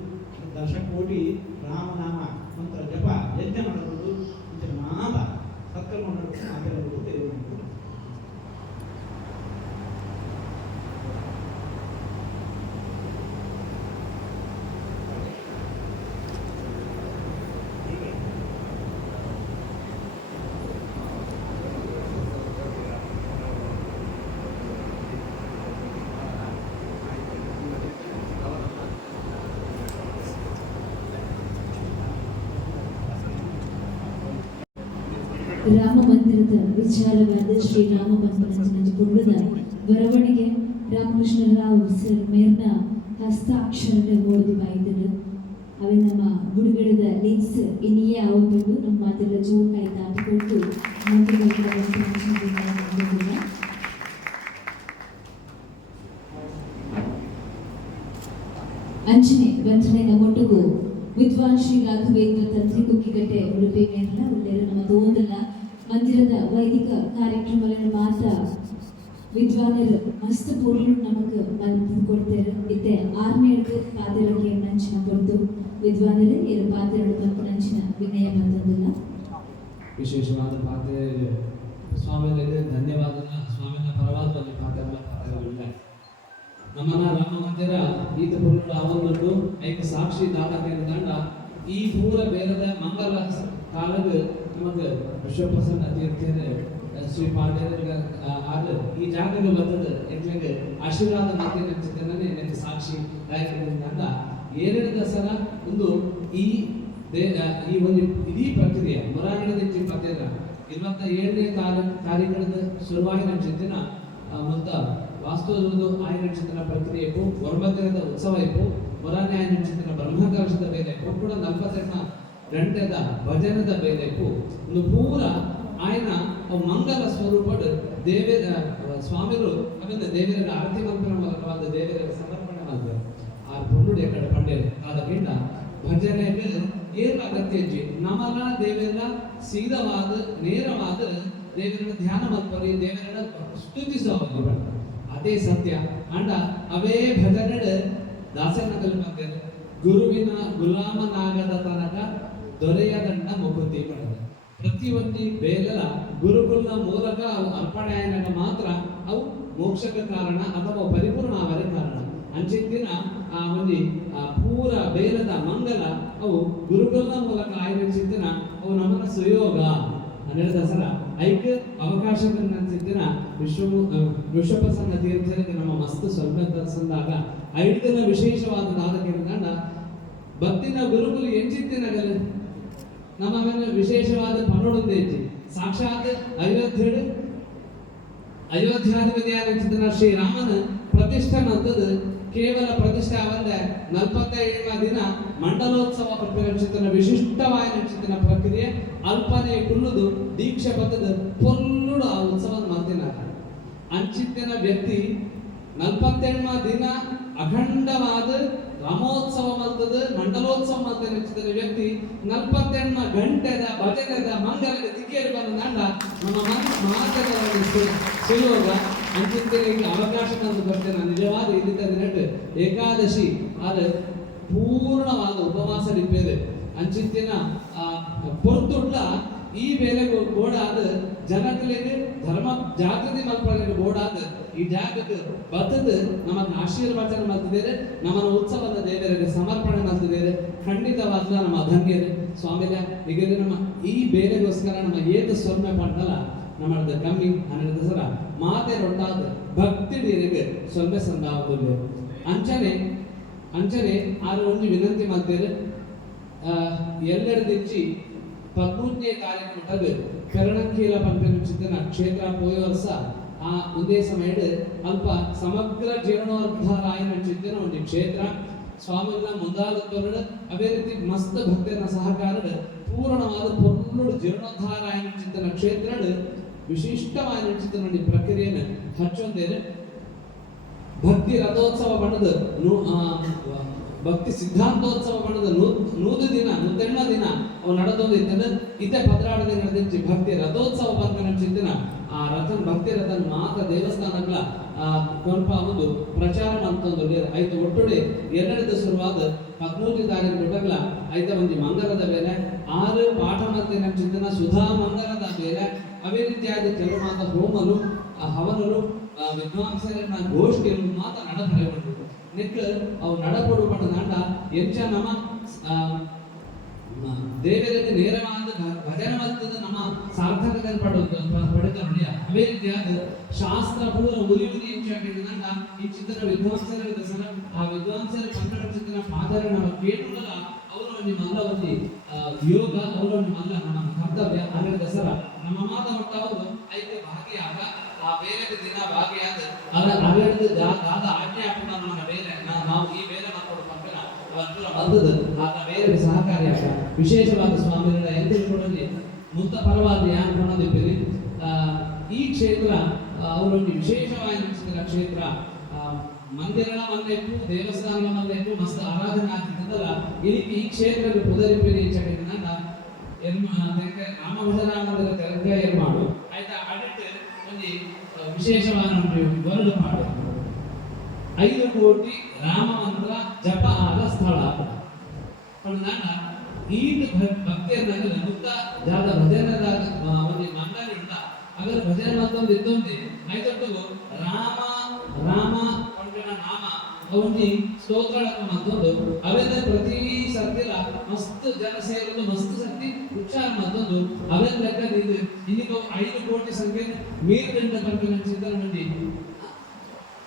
ದಶಕೋಟಿ ರಾಮನಾಮ ಮಂತ್ರ ಜಪ ಯಜ್ಞ ನಡೆಕೊಂಡು ಇಂಥ ಮಾತ ಸತ್ಕರ್ಮ ನಡೆಕೊಂಡು ಆಚರಣೆಗಳು ತೆರೆದುಕೊಂಡು ರಾಮ ಮಂದಿರದ ವಿಚಾರವಾದ ಶ್ರೀರಾಮ ಮಂದಿರ ಬರವಣಿಗೆ ರಾಮಕೃಷ್ಣ ರಾವ್ ಸರ್ ಮೇರ್ನ ಹಸ್ತಾಕ್ಷರ ಓದಿ ಬಾಯ್ದರು. ಅವೆ ನಮ್ಮ ಗುಡಿಗಡದ ಲಿಂಕ್ಸ್ ಇನ್ನಿಯೇ ಅವಕೊಂಡು ನಮ್ಮ ಮಾತೆಲ್ಲ ಜೋಕಾಯಿ ದಾಟಿಕೊಟ್ಟು ಅಂಚನೆ ಬಂಚನೆ ನಮ್ಮೊಟ್ಟಿಗೂ ವಿದ್ವಾನ್ ಶ್ರೀ ರಾಘವೇಂದ್ರ ತಂತ್ರಿ ಕುಕ್ಕಿಗಟ್ಟೆ ಉಡುಪಿ ಮೇರ್ಲ ಒಳ್ಳೆಯರು ನಮ್ಮ ತೋಂದಲ್ಲ ಮಂದಿರದ ವೈದಿಕ ಕಾರ್ಯಕ್ರಮಗಳನ್ನು ಮಾತ್ರ ವಿದ್ವಾನರು ಮಸ್ತ್ ಪೂರ್ಣ ನಮಗೆ ಬಂದು ಕೊಡ್ತಾರೆ. ಇತ್ತೆ 6ನೇದು ಪಾತೆರೊಳಗೆ ನಂಚಿನ ಕೊಡ್ತು ವಿದ್ವಾನರು ಏನು ಪಾತೆರಡು ಬಂದು ನಂಚಿನ ವಿನಯ ಬಂದದಿಲ್ಲ. ವಿಶೇಷವಾದ ಪಾತ್ರೆ ಸ್ವಾಮಿಗಳಿಗೆ ಧನ್ಯವಾದ. ಸ್ವಾಮಿನ ಪರವಾದದಲ್ಲಿ ಪಾತ್ರಗಳಿಲ್ಲ. ನಮ್ಮನ್ನ ರಾಮ ಮಂದಿರ ಈತ ಪುರುಷ ಅವನನ್ನು ಐಕ ಸಾಕ್ಷಿ ದಾಖಲೆ ದಂಡ ಈ ಪೂರ ಬೇರದ ಮಂಗಲ ಕಾಲದ ನಮಗೆ ವಿಶ್ವಪ್ರಸನ್ನ ತೀರ್ಥರ ಶ್ರೀ ಪಾಂಡ್ಯರ ಆದ ಈ ಜಾಗಕ್ಕೆ ಬಂದದ ಎಂಟ್ಲೆಗೆ ಆಶೀರ್ವಾದ ಮಾತಿನ ಚಿತ್ರನೇ ನೆನಪು ಸಾಕ್ಷಿ ದಾಖಲೆದಿಂದ ಏರನೇ ಸಲ ಒಂದು ಈ ಒಂದು ಇಡೀ ಪ್ರಕ್ರಿಯೆ ಮೊರಾಣಿಗದ ಪದ್ಯದ 27ನೇ ತಾರೀಖದ ಶುರುವಾಗಿನ ಚಿಂತನ ಮೊತ್ತ ವಾಸ್ತವದ ಆಯ್ನ ಚಿಂತನ ಪ್ರಕ್ರಿಯೆ ವರ್ಮದಿನದ ಉತ್ಸವ ಇಪ್ಪು ಮೊರಾನೆ ಆಯ್ನ ಚಿಂತನ ಬ್ರಹ್ಮಕಲಶದ ಬೇಲೆ ಕೂಡ 48 ಗಂಟೆದ ಭಜನದ ಬೇಲೆ ಒಂದು ಪೂರ ಆಯ್ನ ಮಂಗಲ ಸ್ವರೂಪದ ದೇವರ ಸ್ವಾಮಿಗಳು ಅದನ್ನ ದೇವರ ಆರತಿ ಮಂತ್ರ ಮೂಲಕವಾದ ದೇವರ ಸಮರ್ಪಣೆ ಮಾಡ್ತಾರೆ. ಆ ಪುರುಡೆ ಕಡೆ ಪಂಡೆ ಆದಕ್ಕಿಂತ ಭಜನೆಗೆ ಏನು ಅಗತ್ಯ ನಮಲ ದೇವರ ಸೀದವಾದ ನೇರವಾದ ದೇವರ ಧ್ಯಾನ ಮತ್ಪರಿ ದೇವರ ಸ್ತುತಿಸುವ ಅದೇ ಸತ್ಯ ಅಂಡ ಅವೇ ಭಜನೆ ದಾಸನಗಲ್ ಮತ್ತೆ ಗುರುವಿನ ಗುಲಾಮನಾಗದ ತನಕ ದೊರೆಯದಂಡ ಮುಕುತಿ ಪಡೆದ ಪ್ರತಿಯೊಂದು ಬೇಗಲ ಗುರುಕುಲನ ಮೂಲಕ ಅವು ಅರ್ಪಣೆ ಆಯ್ನಾಗ ಮಾತ್ರ ಅವು ಮೋಕ್ಷಕ್ಕೆ ಕಾರಣ ಅಥವಾ ಪರಿಪೂರ್ಣ ಅವರ ಕಾರಣ ಅಂಚಿನ ಆ ಒಂದು ಪೂರ ಬೇಲದ ಮಂಗಲ ಅವು ಗುರುಕುಲನ ಮೂಲಕ ಆಯ್ನ ಚಿಂತನ ಅವು ನಮ್ಮನ್ನ ಸುಯೋಗ ಹನ್ನೆರಡು ದಸರಾ ಐಕ ಅವಕಾಶಗಳನ್ನ ಚಿಂತನ ವಿಶ್ವಪ್ರಸನ್ನ ತೀರ್ಥರಿಗೆ ನಮ್ಮ ಮಸ್ತ್ ಸ್ವಲ್ಪ ಸಂದಾಗ ಐದನ ವಿಶೇಷವಾದ ದಾದಕೆಂದ ಭಕ್ತಿನ ಗುರುಕುಲು ಎಂಚಿತ್ತಿನಗಲು ನಮ್ಮ ವಿಶೇಷವಾದ ಪನೋಡೊಂದು ಹೆಚ್ಚಿ ಸಾಕ್ಷಾತ್ ಅಯೋಧ್ಯಾಧಿಪತಿಯಾದ ಚಿಂತನ ಶ್ರೀರಾಮನ ಪ್ರತಿಷ್ಠೆ ಅಂತದ್ದು ಕೇವಲ ಪ್ರತಿಷ್ಠೆ ಅವಲ್ಲ 47ನೇ ದಿನ ಮಂಡಲೋತ್ಸವ ಚಿಂತನ ವಿಶಿಷ್ಟವಾದ ಚಿಂತನ ಪ್ರಕ್ರಿಯೆ ಅಲ್ಪನೆ ಕುಲ್ಲುದು ದೀಕ್ಷೆ ಬತ್ತದ ಅಂಚಿತ್ತಿನ ವ್ಯಕ್ತಿ 47 ದಿನ ಅಖಂಡವಾದ ರಾಮೋತ್ಸವ ಮಲ್ತದ ಮಂಡಲೋತ್ಸವ ಮಲ್ತ ನೆಚ್ಚಿದ ವ್ಯಕ್ತಿ 47 ಗಂಟೆದ ಭಜನೆದ ಮಂಗಲದ ದಿಕ್ಕೇರಿ ಬಂದ ನಂಡ ನಮ್ಮ ಮಾತುಗಳನ್ನು ಸುಲಭ ಅಂಚಿತ್ತಿನಿಗೆ ಅವಕಾಶ ತಂದು ಬರ್ತೇನೆ. ನಿಜವಾದ ಇಲ್ಲಿದ್ದ ದಿನಟ್ಟು ಏಕಾದಶಿ ಆದ ಪೂರ್ಣವಾದ ಉಪವಾಸ ಇಪ್ಪೇರು ಅಂಚಿತ್ತಿನ ಪೊರ್ತುಡ್ಲ ಈ ಬೇಲೆಗೂ ಗೋಡಾದ ಜನಗಳಿಗೆ ಧರ್ಮ ಜಾಗೃತಿ ಮಲ್ಪಗಳಿಗೆ ಗೋಡಾದ ಈ ಜಾಗಕ್ಕೆ ಬತ್ತದ ನಮ್ಮನ್ನು ಆಶೀರ್ವಾದ ಮಲ್ತಿದ್ದೇವೆ, ನಮ್ಮನ್ನು ಉತ್ಸವದ ದೇವರಿಗೆ ಸಮರ್ಪಣೆ ಮಲ್ತಿದ್ದೇವೆ. ಖಂಡಿತವಾದ ನಮ್ಮ ಧನ್ಯರು ಸ್ವಾಮಿಗ ಈಗ ನಮ್ಮ ಈ ಬೇಲೆಗೋಸ್ಕರ ನಮ್ಮ ಏತ ಸ್ವರ್ಣ ಪಂಡಲ ನಮ್ಮದ ಕಮ್ಮಿ ಅನ್ನದ ಸರ ಮಾತೆ ರೊಟ್ಟಾದ ಭಕ್ತಿ ನೀರಿಗೆ ಸ್ವಲ್ಪ ಸಂದಾವದಲ್ಲಿ ಅಂಚನೆ ಆರು ಒಂದು ವಿನಂತಿ ಮಾಡ್ತೇವೆ. ಎಲ್ಲರ ದಿಚ್ಚಿ 13ನೇ ಕಾರ್ಯಕ್ರಮದ ಕರಣಕೀಲ ಪಂಪನ ಚಿಂತನ ಕ್ಷೇತ್ರ ಪೋಯ ವರ್ಷ ಆ ಉದ್ದೇಶ ಮಾಡಿ ಅಲ್ಪ ಸಮಗ್ರ ಜೀರ್ಣೋದ್ಧಾರಾಯನ ಚಿಂತನ ಒಂದು ಕ್ಷೇತ್ರ ಸ್ವಾಮಿಗಳ ಮುಂದಾದ ಅದೇ ರೀತಿ ಮಸ್ತ್ ಭಕ್ತರ ಸಹಕಾರದ ಪೂರ್ಣವಾದ ಪೊರ್ಲು ಜೀರ್ಣೋದ್ಧಾರಾಯನ ಚಿಂತನ ಕ್ಷೇತ್ರ ವಿಶಿಷ್ಟವಾದ ಚಿಂತನ ಪ್ರಕ್ರಿಯೆಯನ್ನು ಹಚ್ಚೊಂದೇನೆ. ಭಕ್ತಿ ರಥೋತ್ಸವ ಬಣ್ಣದ ಭಕ್ತಿ ಸಿದ್ಧಾಂತೋತ್ಸವ ಬಣ್ಣದ 100 ದಿನ 100 ದಿನ ಅವು ನಡೆದೋದು ಇತ್ತಂದ್ರೆ ಇದೇ ಭದ್ರಾವತಿ ನಡೆದಿತ್ತು ಭಕ್ತಿ ರಥೋತ್ಸವ ಬಂದ ಚಿಂತನ ಆ ರಥನ್ ಭಕ್ತಿ ರಥನ್ ಮಾತ ದೇವಸ್ಥಾನಗಳ ಕೊಂಪ ಒಂದು ಪ್ರಚಾರ ಮಾಡ್ತಂದು ಆಯ್ತು. ಒಟ್ಟೊಡೆ 2 ಶುರುವಾದ 13ನೇ ತಾರೀಕು ಬಿಟ್ಟಗಲ ಆಯ್ತ ಒಂದು ಮಂಗಲದ ಬೇರೆ 6 ಪಾಠ ಮಾಡ್ತೇನೆ ಚಿಂತನ ಸುಧಾ ಮಂಗಲದ ಬೇರೆ ಅವೇ ರೀತಿಯಾದ ಕೆಲವು ಮಾತ ಹೋಮಲು ಹವನರು ವಿದ್ವಾಂಸರ ಗೋಷ್ಠಿಯನ್ನು ಮಾತ ನಡೆದು ನಿಕ್ಕ ಅವು ನಡಪಡು ಪಡ ನಾಟ ಎಂಚ ನಮ್ಮ ದೇವರಿಗೆ ನೇರವಾದ ಭಜನೆ ಮಾಡ್ತದ ನಮ್ಮ ಸಾರ್ಥಕತೆ ಪಡೆದ ನೋಡಿ ಅವೇ ರೀತಿಯಾದ ಶಾಸ್ತ್ರ ಪೂರ ಉರಿ ಎಂಚಾಗಿದೆ ನಾಟ ಈ ಚಿತ್ರ ವಿದ್ವಾಂಸರ ದಸರ ಆ ವಿದ್ವಾಂಸರ ಕನ್ನಡ ಚಿತ್ರ ಮಾದರಿ ನಮ್ಮ ಕೇಳುವುದಲ್ಲ ಅವರು ನಿಮ್ಮಲ್ಲ ಒಂದು ಯೋಗ ಅವರು ನಿಮ್ಮಲ್ಲ ನಮ್ಮ ಕರ್ತವ್ಯ ಅವರ ದಸರ ನಮ್ಮ ಮಾತ ಹೊಟ್ಟವರು ಐತೆ ಭಾಗಿಯಾಗ ಆ ಬೇರೆ ದಿನ ಭಾಗಿಯಾದ ಅವೆರಡು ದಾದ ಆಜ್ಞೆ ಹಾಕೊಂಡು ನಮ್ಮ ಬೇರೆ ನಾವು ಈ ಬೇರೆ ಮಾಡ್ಕೊಂಡು ಪಂಪನ ಅದ್ರ ಬಂದದ ಆಗ ಬೇರೆ ಸಹಕಾರಿಯಾಗ ವಿಶೇಷವಾದ ಸ್ವಾಮಿಗಳ ಎಂತಿಳ್ಕೊಳ್ಳಿ ಮುಕ್ತ ಪರವಾದ ಯಾರು ಕೊಡೋದಿದ್ದೀರಿ. ಈ ಕ್ಷೇತ್ರ ಅವರೊಂದು ವಿಶೇಷವಾದ ಕ್ಷೇತ್ರ ಮಂದಿರಗಳ ಮಲ್ಲೆಪ್ಪು ದೇವಸ್ಥಾನಗಳ ಮಲ್ಲೆಪ್ಪು ಮಸ್ತ್ ಆರಾಧನೆ ಆಗ್ತಿದ್ದಲ್ಲ ಈ ಕ್ಷೇತ್ರದ ಪುದರಿಪಿರಿ ಚಟಿನ ರಾಮ ಭಜರಾಮದ ತೆರಗ ಏನ್ ಮಾಡು ಆಯ್ತಾ ಅಡಿಟ್ ಒಂದು ವಿಶೇಷವಾದ ವರಡು ಮಾಡು 5 ಕೋಟಿ ರಾಮ ಮಂತ್ರ ಜಪ ಆದ ಸ್ಥಳ ಈಟ್ ಭಕ್ತಿಯನ್ನಾಗಲ್ಲ ಮುಕ್ತ ಜಾದ ಭಜನದಾಗ ಒಂದು ಮಂಡಳಿ ಉಂಟ ಅಗರ ಭಜನೆ ಮತ್ತೊಂದು ಇದ್ದೊಂದು ಆಯ್ತು ರಾಮ ರಾಮ ಕೊಂಡಿನ ನಾಮ ಅವನಿ ಸ್ತೋತ್ರಗಳನ್ನು ಮತ್ತೊಂದು ಅವೆಲ್ಲ ಪ್ರತಿ ಸರ್ತಿಲ ಮಸ್ತ್ ಜನ ಸೇರಲು ಮಸ್ತ್ ಶಕ್ತಿ ಉಚ್ಚಾರ ಮತ್ತೊಂದು ಅವೆಲ್ಲ ಲೆಕ್ಕ ಇದು ಇನ್ನಿಗೂ 5 ಕೋಟಿ ಸಂಖ್ಯೆ ಮೀರಿದಂಡ ಪಂಪಿನ ಚಿಂತನೆ ಮಂದಿ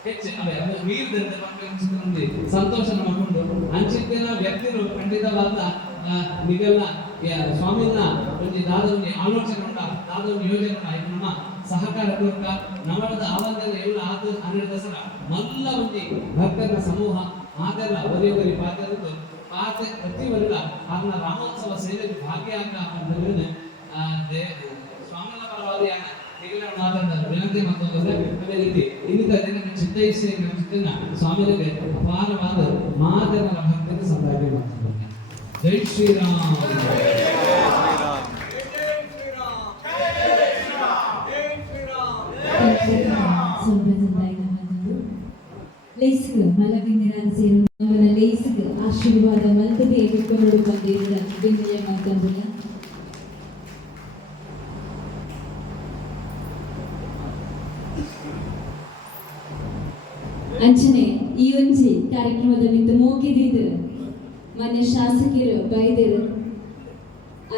ಹೆಚ್ಚು ಅವೇ ಮೀರಿದಂಡ ಪಂಪಿನ ಚಿಂತನೆ ಮಂದಿ ಸಂತೋಷ ಮಾಡಿಕೊಂಡು ಅಂಚಿನ ವ್ಯಕ್ತಿಗಳು ಖಂಡಿತವಾದ ನಿಗಲ್ಲ ಸ್ವಾಮಿನ ಒಂದು ದಾದವನಿ ಆಲೋಚನೆ ಉಂಟ ದಾದವನಿ ಯೋಜನೆ ಆಯ್ತು ನಮ್ಮ ಸಹಕಾರ ಪೂರ್ವಕ ನಮ್ಮದ ಆವಂದನೆ ಎಲ್ಲ ಆದ 12 ದಸರಾ ಮಲ್ಲ ಒಂದು ಭಕ್ತರ ಸಮೂಹ ಆದೆಲ್ಲ ಒರೆಯವರಿ ಪಾತ್ರದ್ದು ಪಾತ್ರ ಪ್ರತಿ ವರ್ಷ ಆತನ ರಾಮೋತ್ಸವ ಸೇವೆಗೆ ಭಾಗಿಯಾಗ ಅಂತ ಸ್ವಾಮಿನ ಪರವಾಗಿ ಈಗಲೇ ಮಾತಾಡ್ತಾರೆ ವಿನಂತಿ ಮತ್ತೊಂದು ಅದೇ ರೀತಿ ಇನ್ನಿತ ದಿನ ಚಿತ್ತೈಸಿ ಚಿತ್ತನ ಸ್ವಾಮಿಗೆ ಅಪಾರವಾದ ಮಾದರರ ಭಕ್ತಿನ ಸಂಪಾದನೆ ಮಾಡ್ತಾರೆ. ಜೈ ಶ್ರೀರಾಮ್. ಲೇಸಿಗೆ ಮಲಗಿನಿರಾದ ಸೇರು ನಮ್ಮನ್ನ ಲೇಸಿಗೆ ಆಶೀರ್ವಾದ ಮಲ್ತದೆ ಬಿಟ್ಕೊಂಡು ಬಂದಿರುವ ವಿನಯ ಮಾತಂಬುಲ ಅಂಚನೆ ಈ ಒಂಜಿ ಕಾರ್ಯಕ್ರಮದ ನಿಂತು ಮೋಕಿದಿದ್ದು ಮನೆ ಶಾಸಕರು ಬೈದರು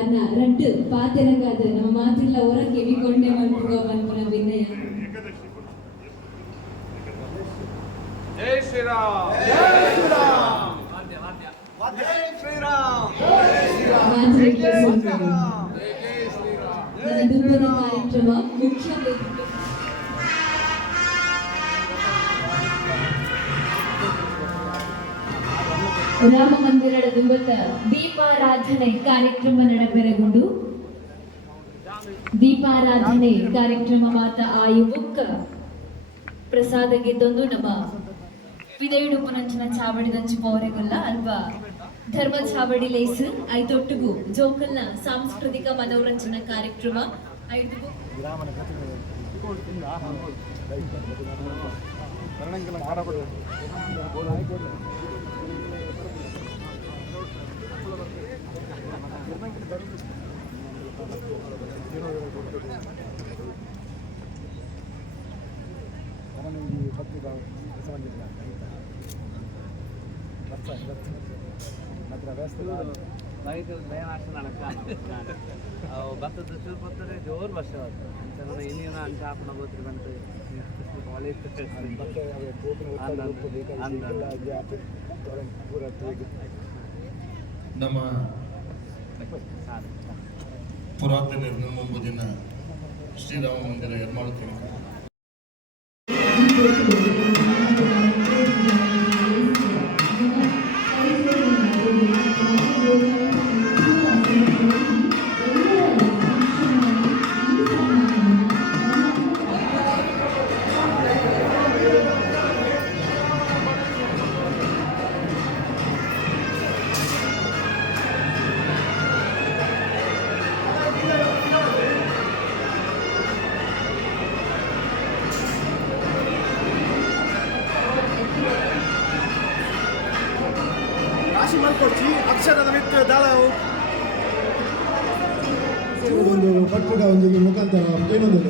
ಅನ್ನ ರಡ್ಡು ಪಾತೆರಂಗಾದ ನಮ್ಮ ಮಾತಿಲ್ಲ ಹೊರಗೆ ಎಣಿಕೊಂಡೆ ಮಲ್ಪುವ ಮಲ್ಪನ ವಿನಯ. ಜೈ ಶ್ರೀರಾಮ್. ಜೈ ಶ್ರೀರಾಮ್. ಜೈ ಶ್ರೀರಾಮ್. ನನ್ನ ದುಂಬದ ಕಾರ್ಯಕ್ರಮ ಮುಖ್ಯ ವೇದಿಕೆ ರಾಮ ಮಂದಿರದ ದುಂಬದ ದೀಪಾರಾಧನೆ ಕಾರ್ಯಕ್ರಮ ನಡೆಬೆರಗೊಂಡು ದೀಪಾರಾಧನೆ ಕಾರ್ಯಕ್ರಮ ಮಾತ ಆಯು ಬುಕ್ಕ ಪ್ರಸಾದಗೆ ತಂದು ನಮ್ಮ ವಿದಯುಡು ಉಪನಂಚಿನ ಚಾವಡಿದಂಚಿ ಪೌರೆಗಲ್ಲ ಅಲ್ವಾ ಧರ್ಮ ಚಾವಡಿ ಲೇಸ್ ಐದೊಟ್ಟಿಗೂ ಜೋಕಲ್ನ ಸಾಂಸ್ಕೃತಿಕ ಮನೋರಂಜನಾ ಕಾರ್ಯಕ್ರಮ ಐದುಗೂ ಭತ್ತದ ಶಿಲ್ಪತ್ತರೆ ಜೋರು ವರ್ಷ ಇನ್ನೇನು ಅಂಚಾಪನ ಗೋತ್ರಿ ಬಂತು ನಮ್ಮ ಪುರಾತನ ನಿರ್ಮಂಬುದಿನ ಶ್ರೀರಾಮ ಮಂದಿರ ಯರ್ಮಾಳು ತೆಂಕ ರಾಶಿ ಮಲ್ಕೊಡ್ಸಿ ಅಕ್ಷರದ ಮಿತ್ತು ದಾಳವು ಒಂದು ಪತ್ರಿಕ ಒಂದು ಮುಖಾಂತರ ಏನೊಂದು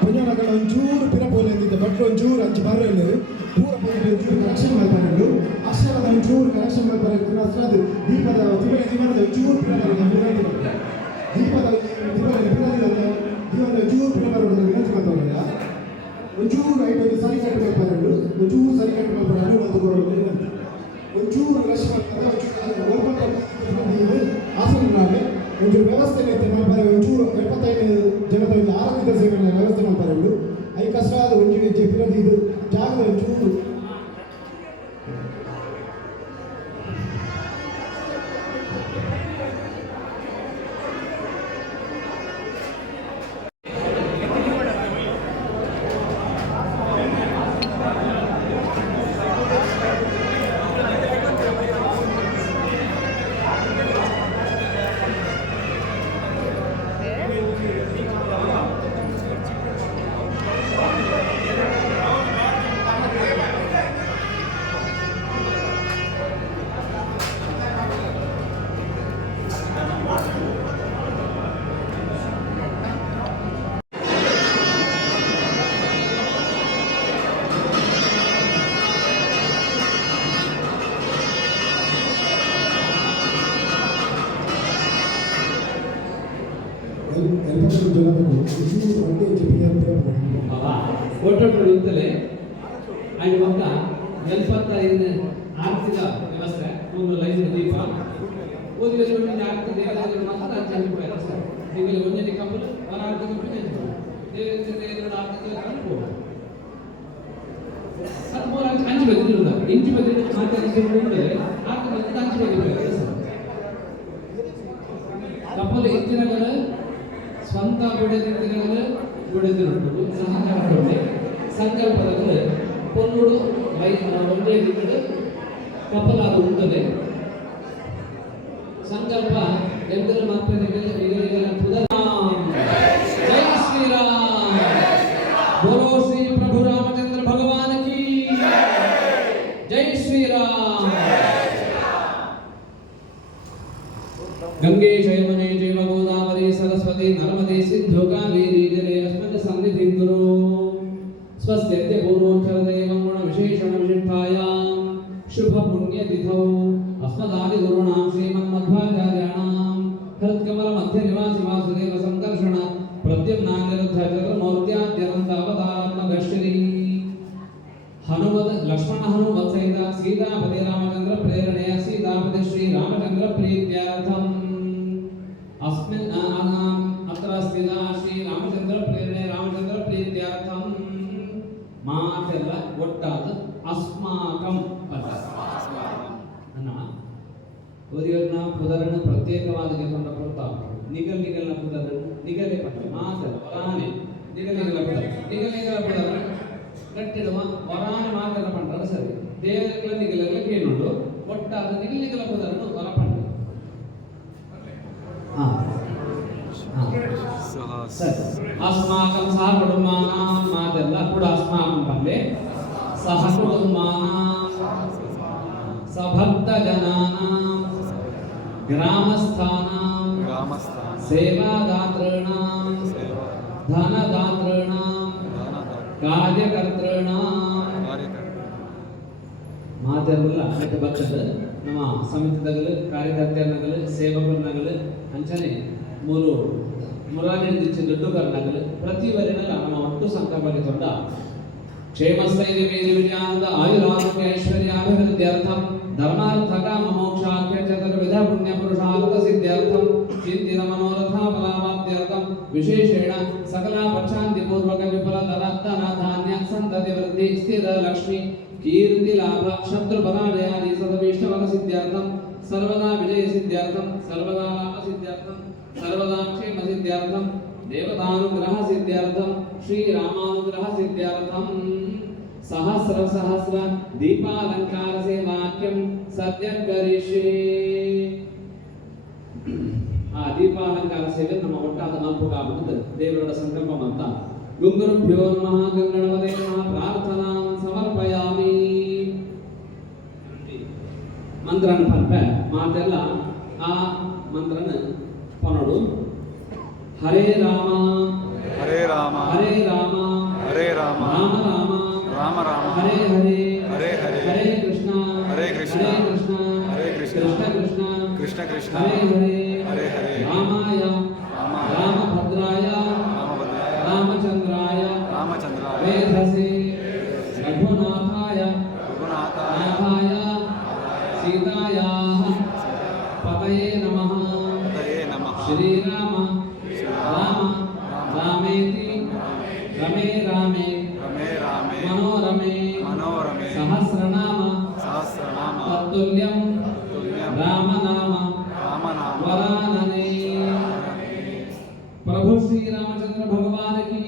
ಪುಣ್ಯನಗಡ ಒಂಚೂರು ಪಿರಪೋಲೆ ಅಂದಿದ್ದ ಭಟ್ರು ಒಂಚೂರು ಅಂಚು ಬರಲು ಪೂರ ಒಂಚೂರು ಕಲೆಕ್ಷನ್ ಮಾಡ್ಬಾರದು ಅಕ್ಷರದ ಒಂಚೂರು ಕಲೆಕ್ಷನ್ ಮಾಡ್ಬಾರದು ಅಷ್ಟಾದ ದೀಪದ ದಿವನದ ಒಂಚೂರು ದೀಪದ ಒಂಚೂರು ಪಿರಬಾರದು ವಿನಂತಿ ಮಾಡ್ತಾರಲ್ಲ ಒಂಚೂರು ಐದು ಸರಿ ಕಟ್ಟು ಮಾಡ್ಬಾರದು ಒಂಚೂರು ಸರಿ ಕಟ್ಟು ಮಾಡ್ಬಾರ ಅನುಮತಿ ಕೊಡೋದು ಒಂಚೂರು ರಶ್ ಮಾಡ್ತಾರೆ ಆಸನ ಒಂದು ವ್ಯವಸ್ಥೆ ಮಾಡ್ತಾರೆ ಒಂಚೂರು 75 ಜನದ ಆರೋಗ್ಯದ ಸೇವೆಗಳ ವ್ಯವಸ್ಥೆ ಮಾಡ್ತಾರೆ ಅವರು ಐ ಕಷ್ಟ ಆದ ಒಂದು ಹೆಜ್ಜೆ ಬಿರೋದು ಇದು ಜಾಗದ ಒಂಚೂರು ಒಟ್ಟೊಟ್ಟು ಅಂತಲೇ ఆయన ఒక ನೆಲಪತ್ತ ಆರ್ಥಿಕ ವ್ಯವಸ್ಥೆ ಒಂದು ಲೈನ್ ದೀಪ ಓದಿಗೆ ಒಂದು ಆರ್ಥಿಕ ದೇವಾಲಯಗಳು ಮಾತ್ರ ಅಂಚೆ ಸರ್ ಈಗ ಒಂದನೇ ಕಪ್ಪಲು ಹೊರ ಆರ್ಥಿಕ ದೇವಾಲಯಗಳು ಆರ್ಥಿಕ ಕಪ್ಪು ಅದು ಮೂರು ಅಂಚು ಬದಿಲಿಲ್ಲ ಇಂಚು ಬದಿಲು ಮಾತಾಡಿಸಿಕೊಂಡ್ರೆ ಆರ್ಥಿಕ ಅಂಚು ಬದಿಲು ಸರ್ ಕಪ್ಪಲು ಎತ್ತಿನಗಳ ಸ್ವಂತ ಬುಡದಿದ್ದಗಳು ಬುಡದಿರುವುದು ಸಹಕಾರಗೊಂಡೆ ಸಂಕಲ್ಪದಲ್ಲಿ ಪೊನ್ನುಡು ಒಂದೇ ದಿಕ್ಕಡು ಕಪ್ಪಲಾದ ಉಂಟದೆ ಸಂಕಲ್ಪ ಎಂದರೆ ಮಾತ್ರ ಜೈ ಶ್ರೀರಾಮ್ बोलो श्री प्रभु रामचंद्र भगवान की जय श्री राम गंगे जयमुने जैव गोदावरी सरस्वती नर्मदे सिंधु कावेरी जले अस्मत् सन्निधिं कुरु स्वस्त्यत्य पूर्वोच्चरदेवं गुण विशेषण विशिष्टायां शुभ पुण्यतिथौ अस्मदादि गुरुणां श्रीमन्मध्वाचार्याणां हृत्कमल मध्य निवासी वासुदेव संकर्षण प्रद्युम्नानिरुद्ध चतुर्मूर्त्याद्यनन्त अवतारात्मक श्री हनुमत लक्ष्मण हनुमत सहित सीतापति रामचंद्र प्रेरणे सीतापति श्री रामचंद्र प्रीत्यार्थम अस्मिन् अत्र स्थिता श्री रामचंद्र प्रेरणे रामचंद्र प्रीत्यार्थम मातेल्ल ಒಟ್ಟಾದ अस्माकं ಅನ್ನ ಓದಿಯರ್ನ ಪುದರನ ಪ್ರತ್ಯೇಕವಾದ ಗೆಕೊಂಡ ಪ್ರತಾಪ ನಿಗಲ್ ಪುದರ ನಿಗಲೆ ಪಟ್ಟ ಮಾತಲ್ಲ ವರಾನೆ ನಿಗಲ ಪುದರ ಗಟ್ಟಿಡುವ ವರಾನ ಮಾರ್ಗದ ಪಂಡ ಸರಿ ದೇವರ ನಿಗಲೆಲ್ಲ ಕೇಳುಂಡು ಒಟ್ಟಾದ ನಿಗಲಿಗಲ ಪದರನ್ನು ವರ ಪಂಡ ಸರಿ ಅಸ್ಮಾಕಂ ಸಹ ಕುಟುಂಬಾನಾಂ ಮಾತೆಲ್ಲ ಕೂಡ ಅಸ್ಮಾಕಂ ಪಲ್ಲೆ ಸಹ ಕುಟುಂಬಾನಾಂ ಸಭಕ್ತ ಜನಾನಾಂ ಗ್ರಾಮಸ್ಥಾನಾಂ ಸೇವಾದಾತॄಣಾಂ ಧನದಾತॄಣಾಂ ಕಾರ್ಯಕರ್ತॄಣಾಂ ಮಾತೆಲ್ಲ ಅನೇಕ ಬರ್ತದೆ ನಮ್ಮ ಸಮಿತಿದಾಗಲು ಕಾರ್ಯಕರ್ತರನ್ನಾಗಲು ಸೇವಕರನ್ನಾಗಲು ಅಂಚನೆ ಮುರಾರಿನ ದೊಡ್ಡಕರನ್ನಾಗಲು ಪ್ರತಿ ವರಿನಲ್ಲ ನಮ್ಮ ಒಟ್ಟು ಸಂಕಲ್ಪಕ್ಕೆ ತೊಂಡ ಕ್ಷೇಮಸ್ಥೈರ್ಯ ವಿಜಯಾನಂದ ಆಯುರಾರೋಗ್ಯ ಐಶ್ವರ್ಯಾಭಿವೃದ್ಧ್ಯರ್ಥಂ ಧರ್ಮಾರ್ಥ ಕಾಮ ಮೋಕ್ಷಾಖ್ಯ ಚತುರ್ವಿಧ ಪುಣ್ಯ ಪುರುಷಾರ್ಥ ಸಿದ್ಧ್ಯರ್ಥಂ ಚಿಂತಿತ ಮನೋರಥ ಫಲಾವಾಪ್ತ್ಯರ್ಥಂ ವಿಶೇಷೇಣ ಸಕಲ ಪಕ್ಷಾಂತಿ ಪೂರ್ವಕ ವಿಫಲ ಧನ ಧಾನ್ಯ ಸಂತತಿ ವೃದ್ಧಿ ಸ್ಥಿರ ಲಕ್ಷ್ಮಿ ಕೀರ್ತಿ ಲಾಭ ಶತ್ರು ಪರಾಜಯಾದಿ ಸದಭೀಷ್ಟಫಲ ಸಿದ್ಧ್ಯರ್ಥಂ ಸರ್ವದಾ ವಿಜಯ ಸಿದ್ಧ್ಯರ್ಥಂ ಸರ್ವದಾ ಲಾಭ ಸಿದ್ಧ್ಯರ್ಥಂ ಸರ್ವದಾ ಕ್ಷೇಮ ಸಿದ್ಧ್ಯರ್ಥಂ ದೇವತಾನುಗ್ರಹ ಸಿದ್ಧ್ಯರ್ಥಂ ಶ್ರೀರಾಮಾನುಗ್ರಹ ಸಿದ್ಧ್ಯರ್ಥಂ ಸಹಸ್ರ ದೀಪಾಲಂಕಾರ ಸೇವಾಕ್ಯಂ ಸದ್ಯ ಕರಿಷ್ಯೆ. ಆ ದೀಪಾಲಂಕಾರ ಸೇವೆ ನಮ್ಮ ಒಟ್ಟಾದ ನಂಪುಗಾಗುತ್ತದೆ ದೇವರ ಸಂಕಲ್ಪ ಅಂತ ಗುರುಭ್ಯೋ ನಮಃ ಗಂಗಣಪದೇ ನಮಃ ಪ್ರಾರ್ಥನಾಂ ಸಮರ್ಪಯಾಮಿ. ಮಂತ್ರನ ಪಂಪ ಮಾತೆಲ್ಲ ಆ ಮಂತ್ರನ ಪನೋಡು ಹರೇ ರಾಮ ಹರೇ ರಾಮ ಹರೇ ರಾಮ ಹರೇ ರಾಮ ರಾಮ ರಾಮ ರಾಮ ರಾಮ ಹರೇ ಹರೇ ಹರೇ ಹರೇ ಹರೇ ಕೃಷ್ಣ ಹರೇ ಕೃಷ್ಣ ಹರೇ ಕೃಷ್ಣ ಕೃಷ್ಣ ಕೃಷ್ಣ ಕೃಷ್ಣ ಕೃಷ್ಣ ಹರೇ ಹರೇ ಹರೇ ಹರೇ ರಾಮಾಯ ರಾಮಭದ್ರಾಯ ರಾಮಚಂದ್ರಾಯ ರಾಮಚಂದ್ರಾಯ ವೇಧಸೆ ರಘುನಾಥಾಯ ನಾಥಾಯ ಸೀತಾಯಾಃ ಪತಯೇ ನಮಃ. ಶ್ರೀರಾಮ ರಾಮ ರಾಮೇತಿ ರಮೇ ರಾಮೇ ಮನೋರಮೇ ಸಹಸ್ರನಾಮ ತತ್ತುಲ್ಯಂ ರಾಮನಾಮ ವರಾನನೇ. ಪ್ರಭು ಶ್ರೀರಾಮಚಂದ್ರ ಭಗವಾನ ಕಿ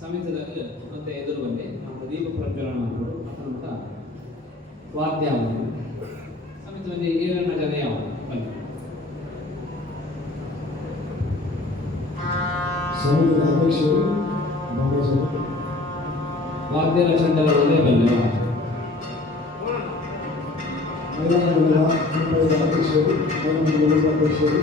ಸಮಿತಿದಲ್ಲಿ ಮತ್ತೆ ಎದುರು ಬಂದೆ ನಮ್ಮ ದೀಪ ಪ್ರಜ್ವಲನ ಮಾಡಿಕೊಂಡು ಮತ್ತ ವಾದ್ಯ ಸಮಿತಿಯಲ್ಲಿ 7 ಜನ ಯಾವ ಬನ್ನಿ. ಸಮಿತಿಯ ಅಧ್ಯಕ್ಷರು ವಾದ್ಯ ರಚನೆಗಳಲ್ಲೇ ಬಲ್ಲೆ ಅಧ್ಯಕ್ಷರು ಅಧ್ಯಕ್ಷರು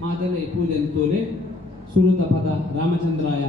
ಮಾತೆಲ್ಲ ಈ ಪೂಜೆ ತೋಲೆ ಸುರುತ ಪದ ರಾಮಚಂದ್ರಾಯ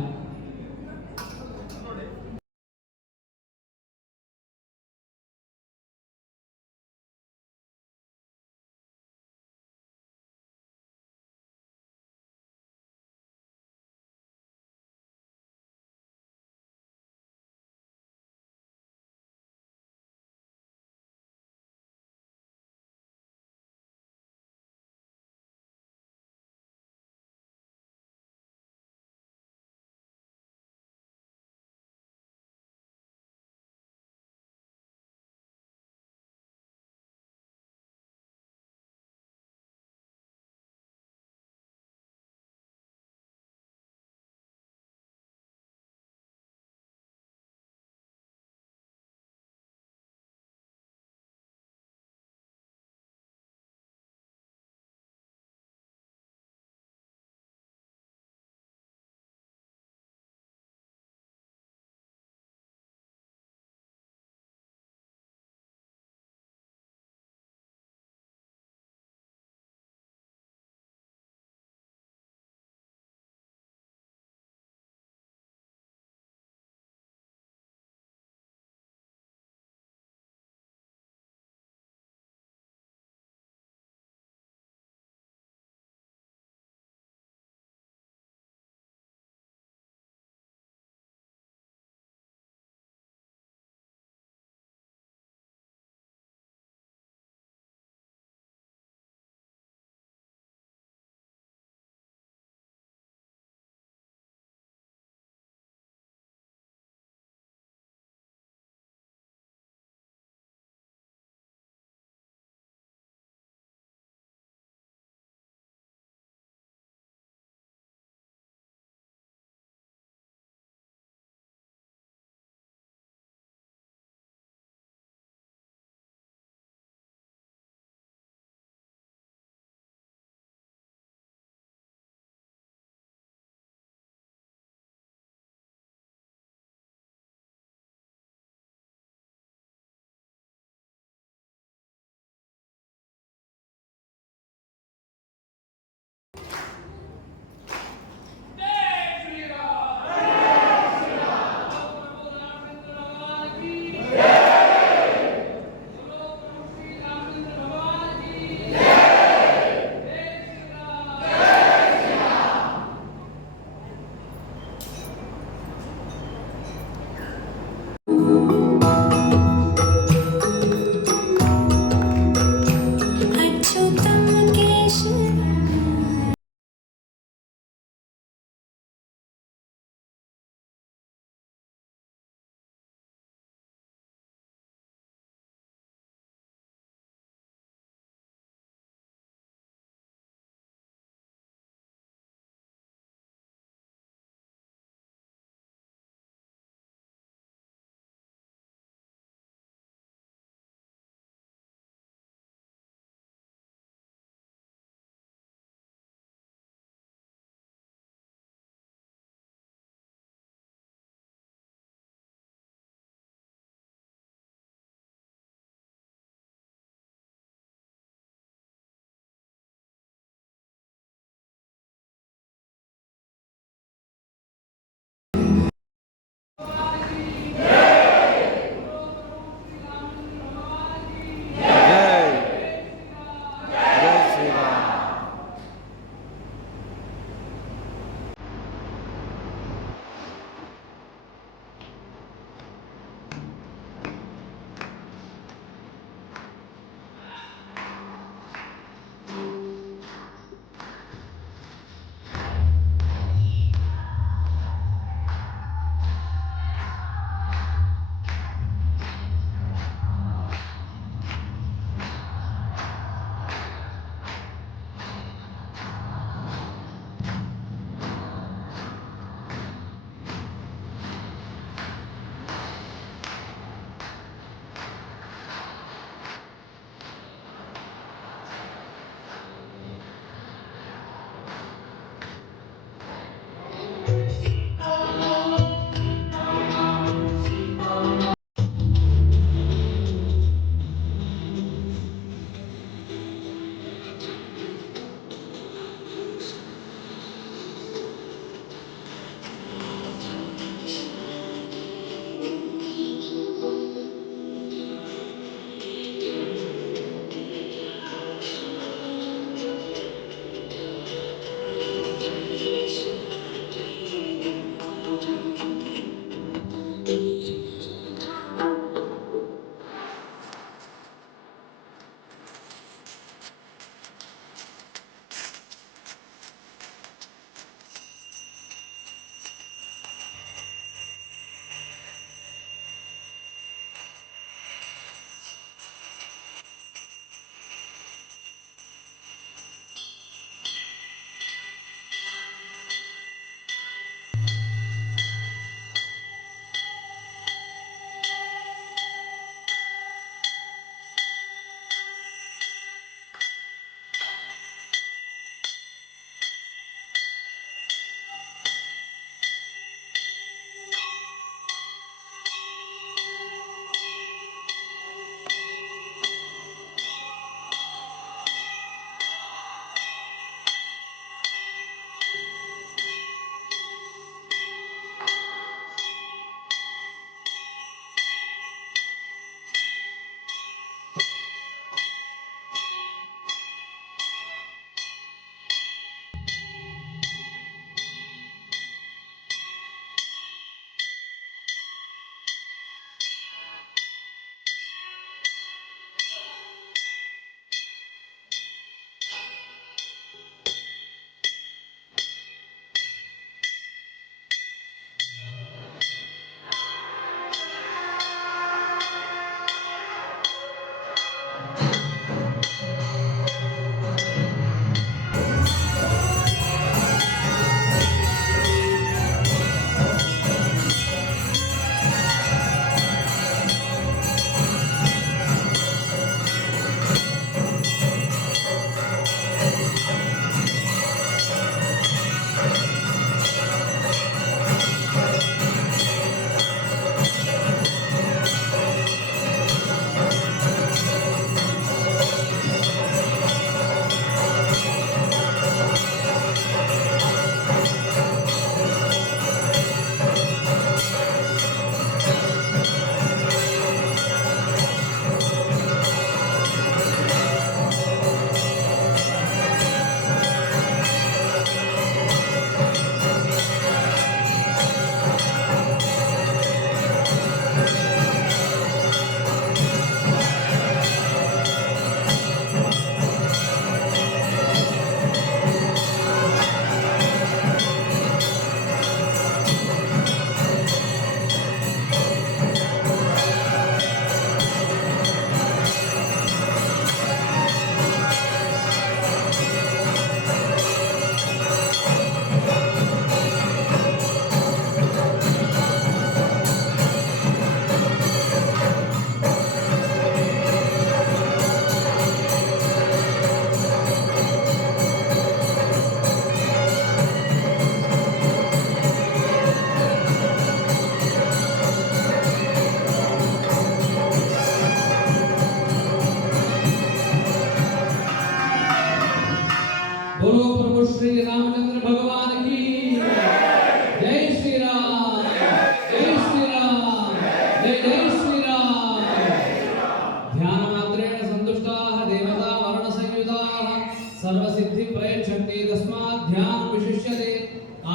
ಸರ್ವಸಿದ್ಧಿ ಪ್ರಯಚ್ಛಂತಿ ತಸ್ಮಾತ್ ಧ್ಯಾನ ವಿಶಿಷ್ಯತೆ.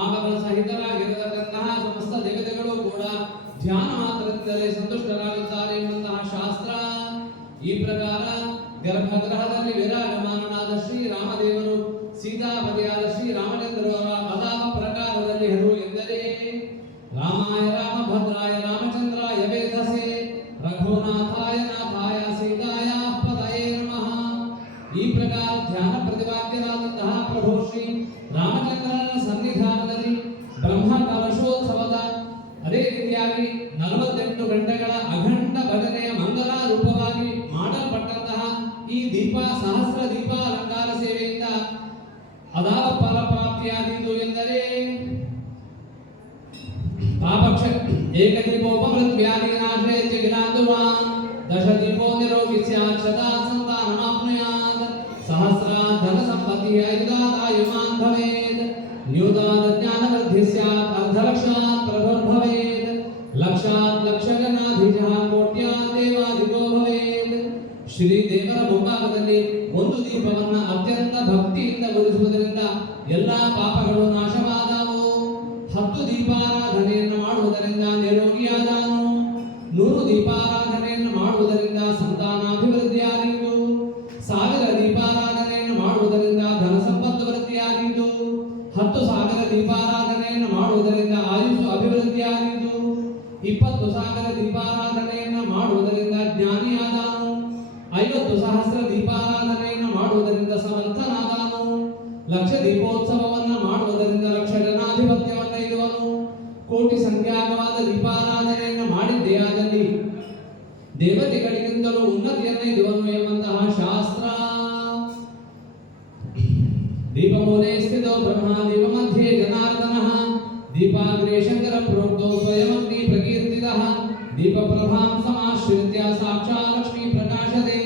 ಆಗಮ ಸಹಿತರಾಗಿರತಕ್ಕಂತಹ ಸಮಸ್ತ ದೇವತೆಗಳು ಕೂಡ ಧ್ಯಾನ ಮಾತ್ರದಿಂದಲೇ ಸಂತುಷ್ಟರಾಗುತ್ತಾರೆ ಎನ್ನುವಂತಹ ಶಾಸ್ತ್ರ. ಈ ಪ್ರಕಾರ ಗರ್ಭಗೃಹದಲ್ಲಿ ವಿರಾಜಮಾನನಾದ ಶ್ರೀರಾಮದೇವರು ಸೀತಾಪತಿಯಾದ ಶ್ರೀರಾಮಚಂದ್ರವರ ಅದಾವ ಪ್ರಕಾರದಲ್ಲಿ ಹೆರು ಎಂದರೆ ರಾಮಾಯ ರಾಮಭದ್ರಾಯ ರಾಮಚಂದ್ರಾಯ ವೇಧಸೆ ರಘುನಾಥಾಯ ನಾಥಾಯ ಸೀತಾಯ ಪದಯೇ ನಮಃ. ಈ ಪ್ರಕಾರ ಧ್ಯಾನ ಪ್ರತಿಪಾದ್ಯರಾದಂತಹ ಪ್ರಭು ಶ್ರೀ ರಾಮಚಂದ್ರನ ಸನ್ನಿಧಾನದಲ್ಲಿ ಬ್ರಹ್ಮ ಕಲಶೋತ್ಸವದ ಅದೇ ರೀತಿಯಾಗಿ 48 ಗಂಟೆಗಳ ಅಖಂಡ ಭಜನೆಯ ಮಂಗಲ ರೂಪವಾಗಿ ಮಾಡಲ್ಪಟ್ಟಂತಹ ಈ ದೀಪ ಸಹಸ್ರ ದೀಪ ಅಲಂಕಾರ ಸೇವೆಯಿಂದ ಅದಾವ ಫಲ ಪ್ರಾಪ್ತಿಯಾದೀತು ಎಂದರೆ ಪಾಪಕ್ಷ ಏಕದೀಪೋಪಮೃತ್ವ್ಯಾಧಿನಾಶ್ರಯ ಜ್ಞಾನದುವಾನ್ ದಶದೀಪೋ ನಿರೋಗಿ ಸ್ಯಾತ್ ಸದಾ ಸಂತಾನಮಾಪ್ನುಯಾತ್ ಸಹಸ್ರಾತ್ ಧನ ಸಂಪತ್ತಿಃ ಐದಾದಾಯುಮಾನ್ ಭವೇತ್ ನ್ಯೂತಾತ್ ಜ್ಞಾನವೃದ್ಧಿಃ ಸ್ಯಾತ್ ಅರ್ಧಲಕ್ಷಾತ್ ಪ್ರಭುರ್ಭವೇತ್ ಲಕ್ಷಾತ್ ಲಕ್ಷಗಣಾಧಿಜಃ ಕೋಟ್ಯಾತ್ ದೇವಾಧಿಪೋ ಭವೇತ್. ಶ್ರೀ ದೇವರ ಮುಂಭಾಗದಲ್ಲಿ ಒಂದು ದೀಪವನ್ನ ಅತ್ಯಂತ ಭಕ್ತಿಯಿಂದ ಉರಿಸುವುದರಿಂದ ಎಲ್ಲ ಪಾಪಗಳು ನಾಶವಾದವು. 10 ದೀಪಾರಾಧನೆಯನ್ನು ಮಾಡುವುದರಿಂದ ನಿರೋಗಿಯಾದನು. 100 ದೀಪಾರಾಧನೆಯನ್ನು ಮಾಡುವುದರಿಂದ ಸಂತಾನಾಭಿವೃದ್ಧಿಯಾಗಿತ್ತು. 1000 ದೀಪಾರಾಧನೆಯನ್ನು ಮಾಡುವುದರಿಂದ ಧನ ಸಂಪತ್ತು ವೃದ್ಧಿಯಾಗಿತ್ತು. 10,000 ದೀಪಾರಾಧನೆಯನ್ನು ಮಾಡುವುದರಿಂದ ಆಯುಷ್ ಅಭಿವೃದ್ಧಿಯಾಗಿತ್ತು. 20,000 ದೀಪಾರಾಧನೆಯನ್ನು ಮಾಡುವುದರಿಂದ ಜ್ಞಾನಿಯಾದನು. 50,000 ದೀಪಾರಾಧನೆಯನ್ನು ಮಾಡುವುದರಿಂದ ಸಮರ್ಥನಾದನು. 1,00,000 ದೀಪೋತ್ಸವವನ್ನು ಮಾಡುವುದರಿಂದ ಲಕ್ಷ ಜನಾಧಿಪತ್ಯವನ್ನು ಇರುವನು. ಕೋಟಿ ಸಂಖ್ಯಾಕವಾದ ದೀಪಾರಾಧನೆಯನ್ನು ಮಾಡಿದ್ದೆಯಾದಲ್ಲಿ ದೇವತೆಗಳಿಗಿಂತಲೂ ಉನ್ನತಿಯನ್ನು ಇರುವನು ಎಂಬಂತಹ ಶಾಸ್ತ್ರ. ದೀಪಮೂಲೆ ಸ್ಥಿತೋ ಬ್ರಹ್ಮ ದೀಪ ಮಧ್ಯೆ ಜನಾರ್ದನಃ ದೀಪಾಗ್ರೇ ಶಂಕರ ಪ್ರೋಕ್ತೋ ಸ್ವಯಮಗ್ನಿ ಪ್ರಕೀರ್ತಿತಃ ದೀಪ ಪ್ರಭಾಂ ಸಮಾಶ್ರಿತ್ಯ ಸಾಕ್ಷಾತ್ ಲಕ್ಷ್ಮೀ ಪ್ರಕಾಶತೆ.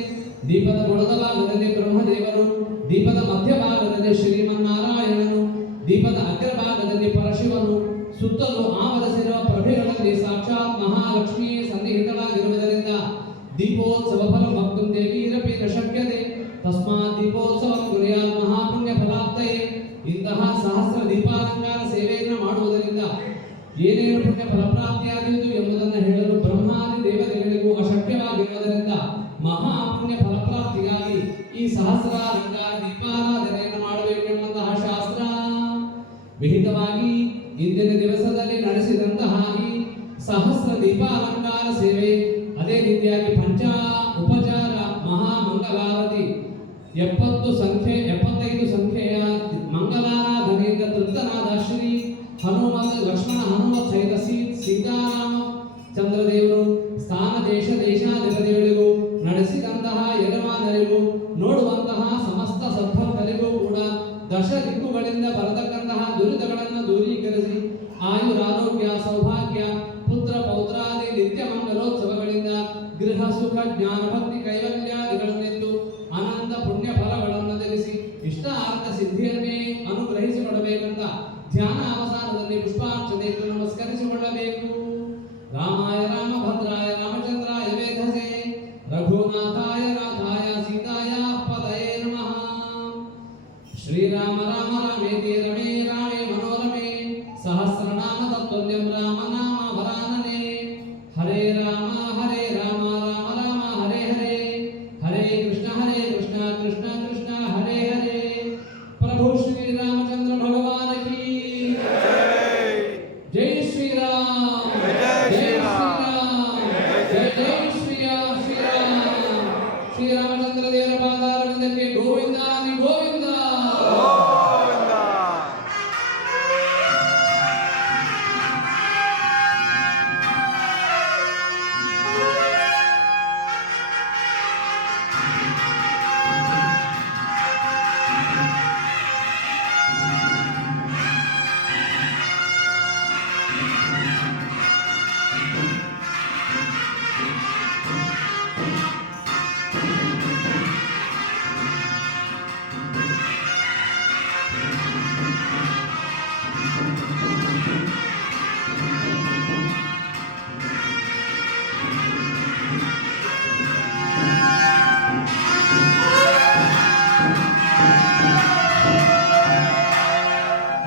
ದೀಪದ ಬುಡದ ಭಾಗದಲ್ಲಿ ಬ್ರಹ್ಮದೇವರು, ದೀಪದ ಮಧ್ಯಭಾಗದಲ್ಲಿ ಶ್ರೀಮನ್ನಾರಾಯಣನು, ದೀಪದ ಅಗ್ರಭಾಗದಲ್ಲಿ ಪರಶಿವನು, ಸುತ್ತಲೂ ಆವರಿಸಿರುವ ಪ್ರಭೆಗಳಲ್ಲಿ ಸಾಕ್ಷಾತ್ ಮಹಾಲಕ್ಷ್ಮಿಯೇ ಸನ್ನಿಹಿತವಾಗಿರುವುದರಿಂದ ದೀಪೋತ್ಸವ ಫಲ ಭಕ್ತಂ ದೇವೀರಪಿ ನ ಶಕ್ಯತೆ. ತಸ್ಮಾತ್ ದೀಪೋತ್ಸವಂ ಕುರ್ಯಾತ್ ಮಹಾಪುಣ್ಯ ಫಲಾಪ್ತಯೇ. ಇಂತಹ ಸಹಸ್ರ ದೀಪಾಲಂಕಾರ ಸೇವೆಯನ್ನು ಮಾಡುವುದರಿಂದ ಏನೇನು ಪುಣ್ಯ ಫಲಪ್ರಾಪ್ತಿಯಾದೀತು ಎಂಬುದನ್ನು ಹೇಳಲು ಬ್ರಹ್ಮಾದಿ ದೇವತೆಗಳಿಗೂ ಅಶಕ್ಯವಾಗಿರುವುದರಿಂದ ಮಹಾಪುಣ್ಯ ಫಲಪ್ರಾಪ್ತಿಗಾಗಿ ಈ ಸಹಸ್ರಾಲಂಕಾರ ದೀಪಾರಾಧನೆಯನ್ನು ಮಾಡಬೇಕೆಂಬಂತಹ ಶಾಸ್ತ್ರ. ವಿಹಿತವಾಗಿ ಇಂದಿನ ದಿವಸದಲ್ಲಿ ನಡೆಸಿದಂತಹ ಈ ಸಹಸ್ರ ದೀಪಾಲಂಕಾರ ಸೇವೆ, ಅದೇ ರೀತಿಯಾಗಿ ಪಂಚ ಉಪಚಾರ ಮಹಾಮಂಗಲಾರತಿ 75 ಸಂಖ್ಯೆಯ ಮಂಗಲಾರಾಧನೆಯಿಂದ ತೃಪ್ತನಾದ ಶ್ರೀ ಹನುಮತ್ ಲಕ್ಷ್ಮಣ ಹನುಮತ್ ಸಹಿತ ಸೀತಾರಾಮ ಚಂದ್ರದೇವರು ಸ್ಥಾನ ದೇಶ ದೇಶಾಧಿಪತಿಗಳಿಗೂ ನಡೆಸಿದಂತಹ ಯಜಮಾನರಿಗೂ ನೋಡುವಂತಹ ಸಮಸ್ತ ಸದ್ಭಕ್ತರಿಗೂ ಕೂಡ ದಶ ದಿಕ್ಕುಗಳಿಂದ ಬರತಕ್ಕಂತಹ ದುರಿತಗಳನ್ನು ದೂರೀಕರಿಸಿ ಆಯುರಾರೋಗ್ಯ ಸೌಭಾಗ್ಯ ಪುತ್ರ ಪೌತ್ರಾದಿ ನಿತ್ಯ ಮಂಗಲೋತ್ಸವಗಳಿಂದ ಗೃಹ ಸುಖ ಜ್ಞಾನ ಭಕ್ತಿ ಕೈವಲ್ಯಾದಿಗಳನ್ನೆಂದು ಅನಂತ ಪುಣ್ಯ ಫಲಗಳನ್ನು ತಿಳಿಸಿ ಇಷ್ಟಾರ್ಥ ಸಿದ್ಧಿಯನ್ನೇ ಅನುಗ್ರಹಿಸಿಕೊಳ್ಳಬೇಕಂತ ಧ್ಯಾನ ಅವಸಾನದಲ್ಲಿ ಪುಷ್ಪಾರ್ಚನೆಯನ್ನು ನಮಸ್ಕರಿಸಿಕೊಳ್ಳಬೇಕು. ರಾಮಾಯ ರಾಮಭದ್ರಾಯ ರಾಮಚಂದ್ರಾಯ ವೇಧಸೆ ರಘುನಾಥಾಯ ನಾಥಾಯ ಸೀತಾಯ ಪದಯೇ ನಮಃ. ಶ್ರೀರಾಮ ರಾಮ ರಾಮೇತಿ ರಮೇ ರಾಮೇ ಮನೋರಮೆ ಸಹಸ್ರನಾಮ ತತ್ವಲ್ಯಂ ರಾಮ ನಾಮ ವರಾನನೆ. ಹರೇ ರಾಮ ರಾಮ ರಾಮ ಹರೇ ಹರೇ ಹರೇ ಕೃಷ್ಣ ಕೃಷ್ಣ ಕೃಷ್ಣ ಹರೇ ಹರೇ. ಪ್ರಭು ಶ್ರೀ ರಾಮಚಂದ್ರ ಭಗವಾನ ಕಿ ಜೈ ಶ್ರೀರಾಮ್ ಜೈ ಶ್ರೀರಾಮ್ ಜೈ ಜೈ ಶ್ರೀರಾಮ್.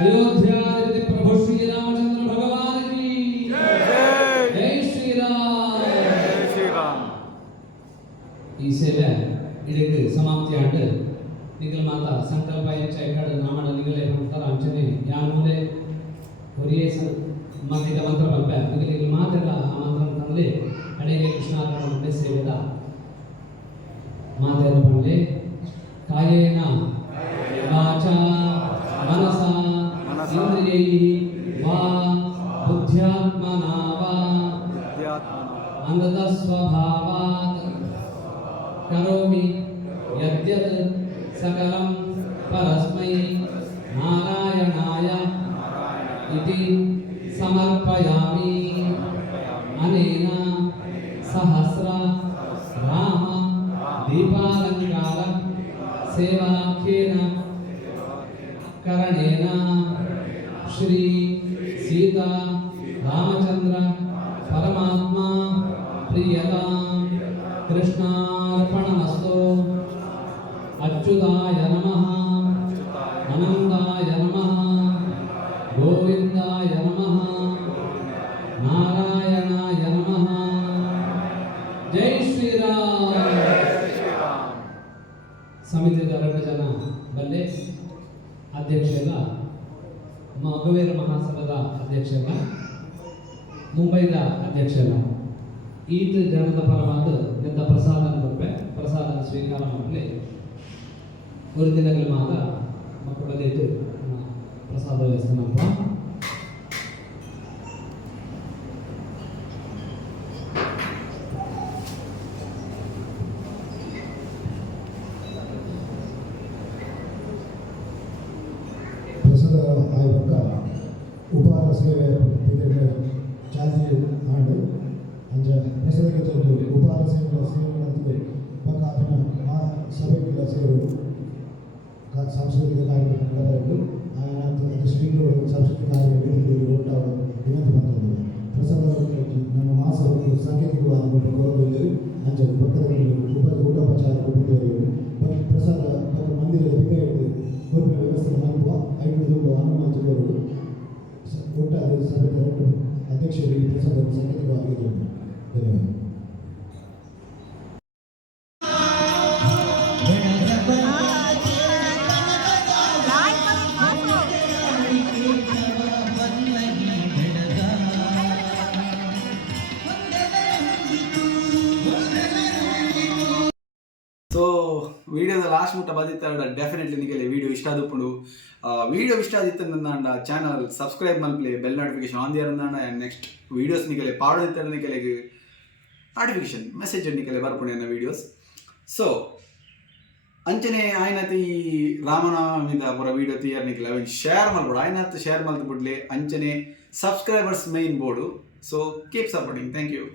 अयोध्याधिपति प्रभु श्री रामचंद्र भगवान की जय श्री राम. ಈ ಸೇವೆ ಇದಕ್ಕೆ ಸಮಾಪ್ತಿಯಾಗಿ ನಿಗಲ್ ಮಾತಾ ಸಂಕಲ್ಪ ಚೈಕಡ ನಾಮಡ ನಿಗಲೆ ಅಂತರ ಅಂಚನೆ ಯಾನೂಲೆ ಹೊರಿಯೇ ಮಗಿದ ಮಂತ್ರ ಬಂಪ ನಿಗಲ್ ಮಾತೆಲ್ಲ ಆ ಮಂತ್ರ ತಂದೆ ಅಡೆಗೆ ಕೃಷ್ಣಾರ್ಪಣ ಮಂಡೆ ಸೇವೆದ ಮಾತೆಲ್ಲ ಬಂದೆ ಕಾಯೇನ ವಾಚಾ ಮನಸಾ ಇಂದ್ರಿಯೈಃ ವಾ ಬುದ್ಧ್ಯಾತ್ಮನಾ ವಾ ಅಂಗದ ಸ್ವಭಾವಾತ್ ಕರೋಮಿ ಯದ್ಯತ್ सकलं परस्मै नारायणाय इति समर्पयामि. अनेन सहस्र राम दीपालंकार सेवाख्येन करणेन श्री सीता रामचंद्र परमात्मा प्रियतां कृष्णार्पणमस्तु. अच्युताय नमः, अनंताय नमः, गोविंदाय नमः, नारायणाय नमः. जय श्री राम. समिति जन बल्ले अध्यक्ष मगवेर महासभा अध्यक्ष मुंबई अध्यक्ष ईद जनता परवाद ಎಂತ ಪ್ರಸಾದ ಕೊಡ್ಬೆ ಪ್ರಸಾದ ಸ್ವೀಕಾರ ಮಾಡಲಿ ಒಂದು ದಿನಗಳ ಮಾತ್ರ ಮಕ್ಕಳದ್ದು ಪ್ರಸಾದ ವ್ಯವಸ್ಥೆ ಮಾಡುವ. ಪ್ರಸಾದ ಆಯೋಗ ಉಪಹಾರ ಸೇವೆ ಚಾಲ್ತಿ ಆಂಡು ಅಂಚ ಪ್ರಸಾದಕ್ಕೆ ಉಪಹಾರ ಸೇವೆ ಮಾಡ್ತಿದ್ದೆ ಪಕ್ಕ ಆತನ ಆ ಸಭೆಗೆಲ್ಲ ಸೇರು ಸಾಂಸ್ಕೃತಿಕ ಕಾರ್ಯಕ್ರಮ ನಡೆದು ఆయన శ్రీలో సాంస్కృతిక కార్యక్రమం ఉంటాడు వినంతి ಬಂದಿದೆ. ಪ್ರಸಾದ ನಮ್ಮ ಮಾಸವನ್ನು ಸಾಂಕೇತಿಕವಾಗಿ ಗೌರವಿಸಿದರು ಅಂಚ ಪಕ್ಕದಲ್ಲಿ ಊಟೋಪಚಾರ ಕೊಟ್ಟಿದ್ದೇವೆ. ಪ್ರಸಾದ ಪಕ್ಕ ಮಂದಿರದ ಬಿಕ್ಕ ಹಿಡಿದು ಗೋಪಿನ ವ್ಯವಸ್ಥೆ ಮಾಡುವ 5 ಹನುಮಂತರು ಒಟ್ಟಾರೆ ಸಭೆಯ ಅಧ್ಯಕ್ಷರು ಈ ಪ್ರಸಾದವನ್ನು ಸಾಂಕೇತಿಕವಾಗಿ ಧನ್ಯವಾದ. ಸೊ ವಿಡಿಯೋದ ಲಾಸ್ಟ್ ಮುಟ್ಟ ಬಂದಿತ್ತ ಡೆಫಿನೆಟ್ಲಿ ನಿಮಗೆ ವಿಡಿಯೋ ಇಷ್ಟ ಆದಪ್ಪುಂಡು. ವಿಡಿಯೋ ಇಷ್ಟ ಆದಿತ್ತು ನನ್ನ ಚಾನಲ್ ಸಬ್ಸ್ಕ್ರೈಬ್ ಮಲ್ಪಲೆ ಬೆಲ್ ನೋಟಿಫಿಕೇಶನ್ ಆನ್ ದಿಯರ್ ಅಂದಾಂಡ ಆ್ಯಂಡ್ ನೆಕ್ಸ್ಟ್ ವೀಡಿಯೋಸ್ ನಿಮಗೆ ಪಾಡಿತ್ತ ನಿಮಗೆ ನೋಟಿಫಿಕೇಶನ್ ಮೆಸೇಜ್ ನಿಮಗೆ ಬರ್ಪುಂಡು ನನ್ನ ವೀಡಿಯೋಸ್. ಸೊ ಅಂಚನೆ ಆಯ್ನತ್ ಈ ರಾಮನವಮಿದ ಪೂರ ವೀಡಿಯೋ ತೀಯರ್ ನಿಖಿಲ ಅವಿನ ಶೇರ್ ಮಾಡ್ಬೋಡು ಆಯ್ನತ್ ಶೇರ್ ಮಲ್ತು ಬಿಡ್ಲಿ ಅಂಚನೆ ಸಬ್ಸ್ಕ್ರೈಬರ್ಸ್ ಮೈನ್ ಬೋರ್ಡು. So keep supporting. Thank you.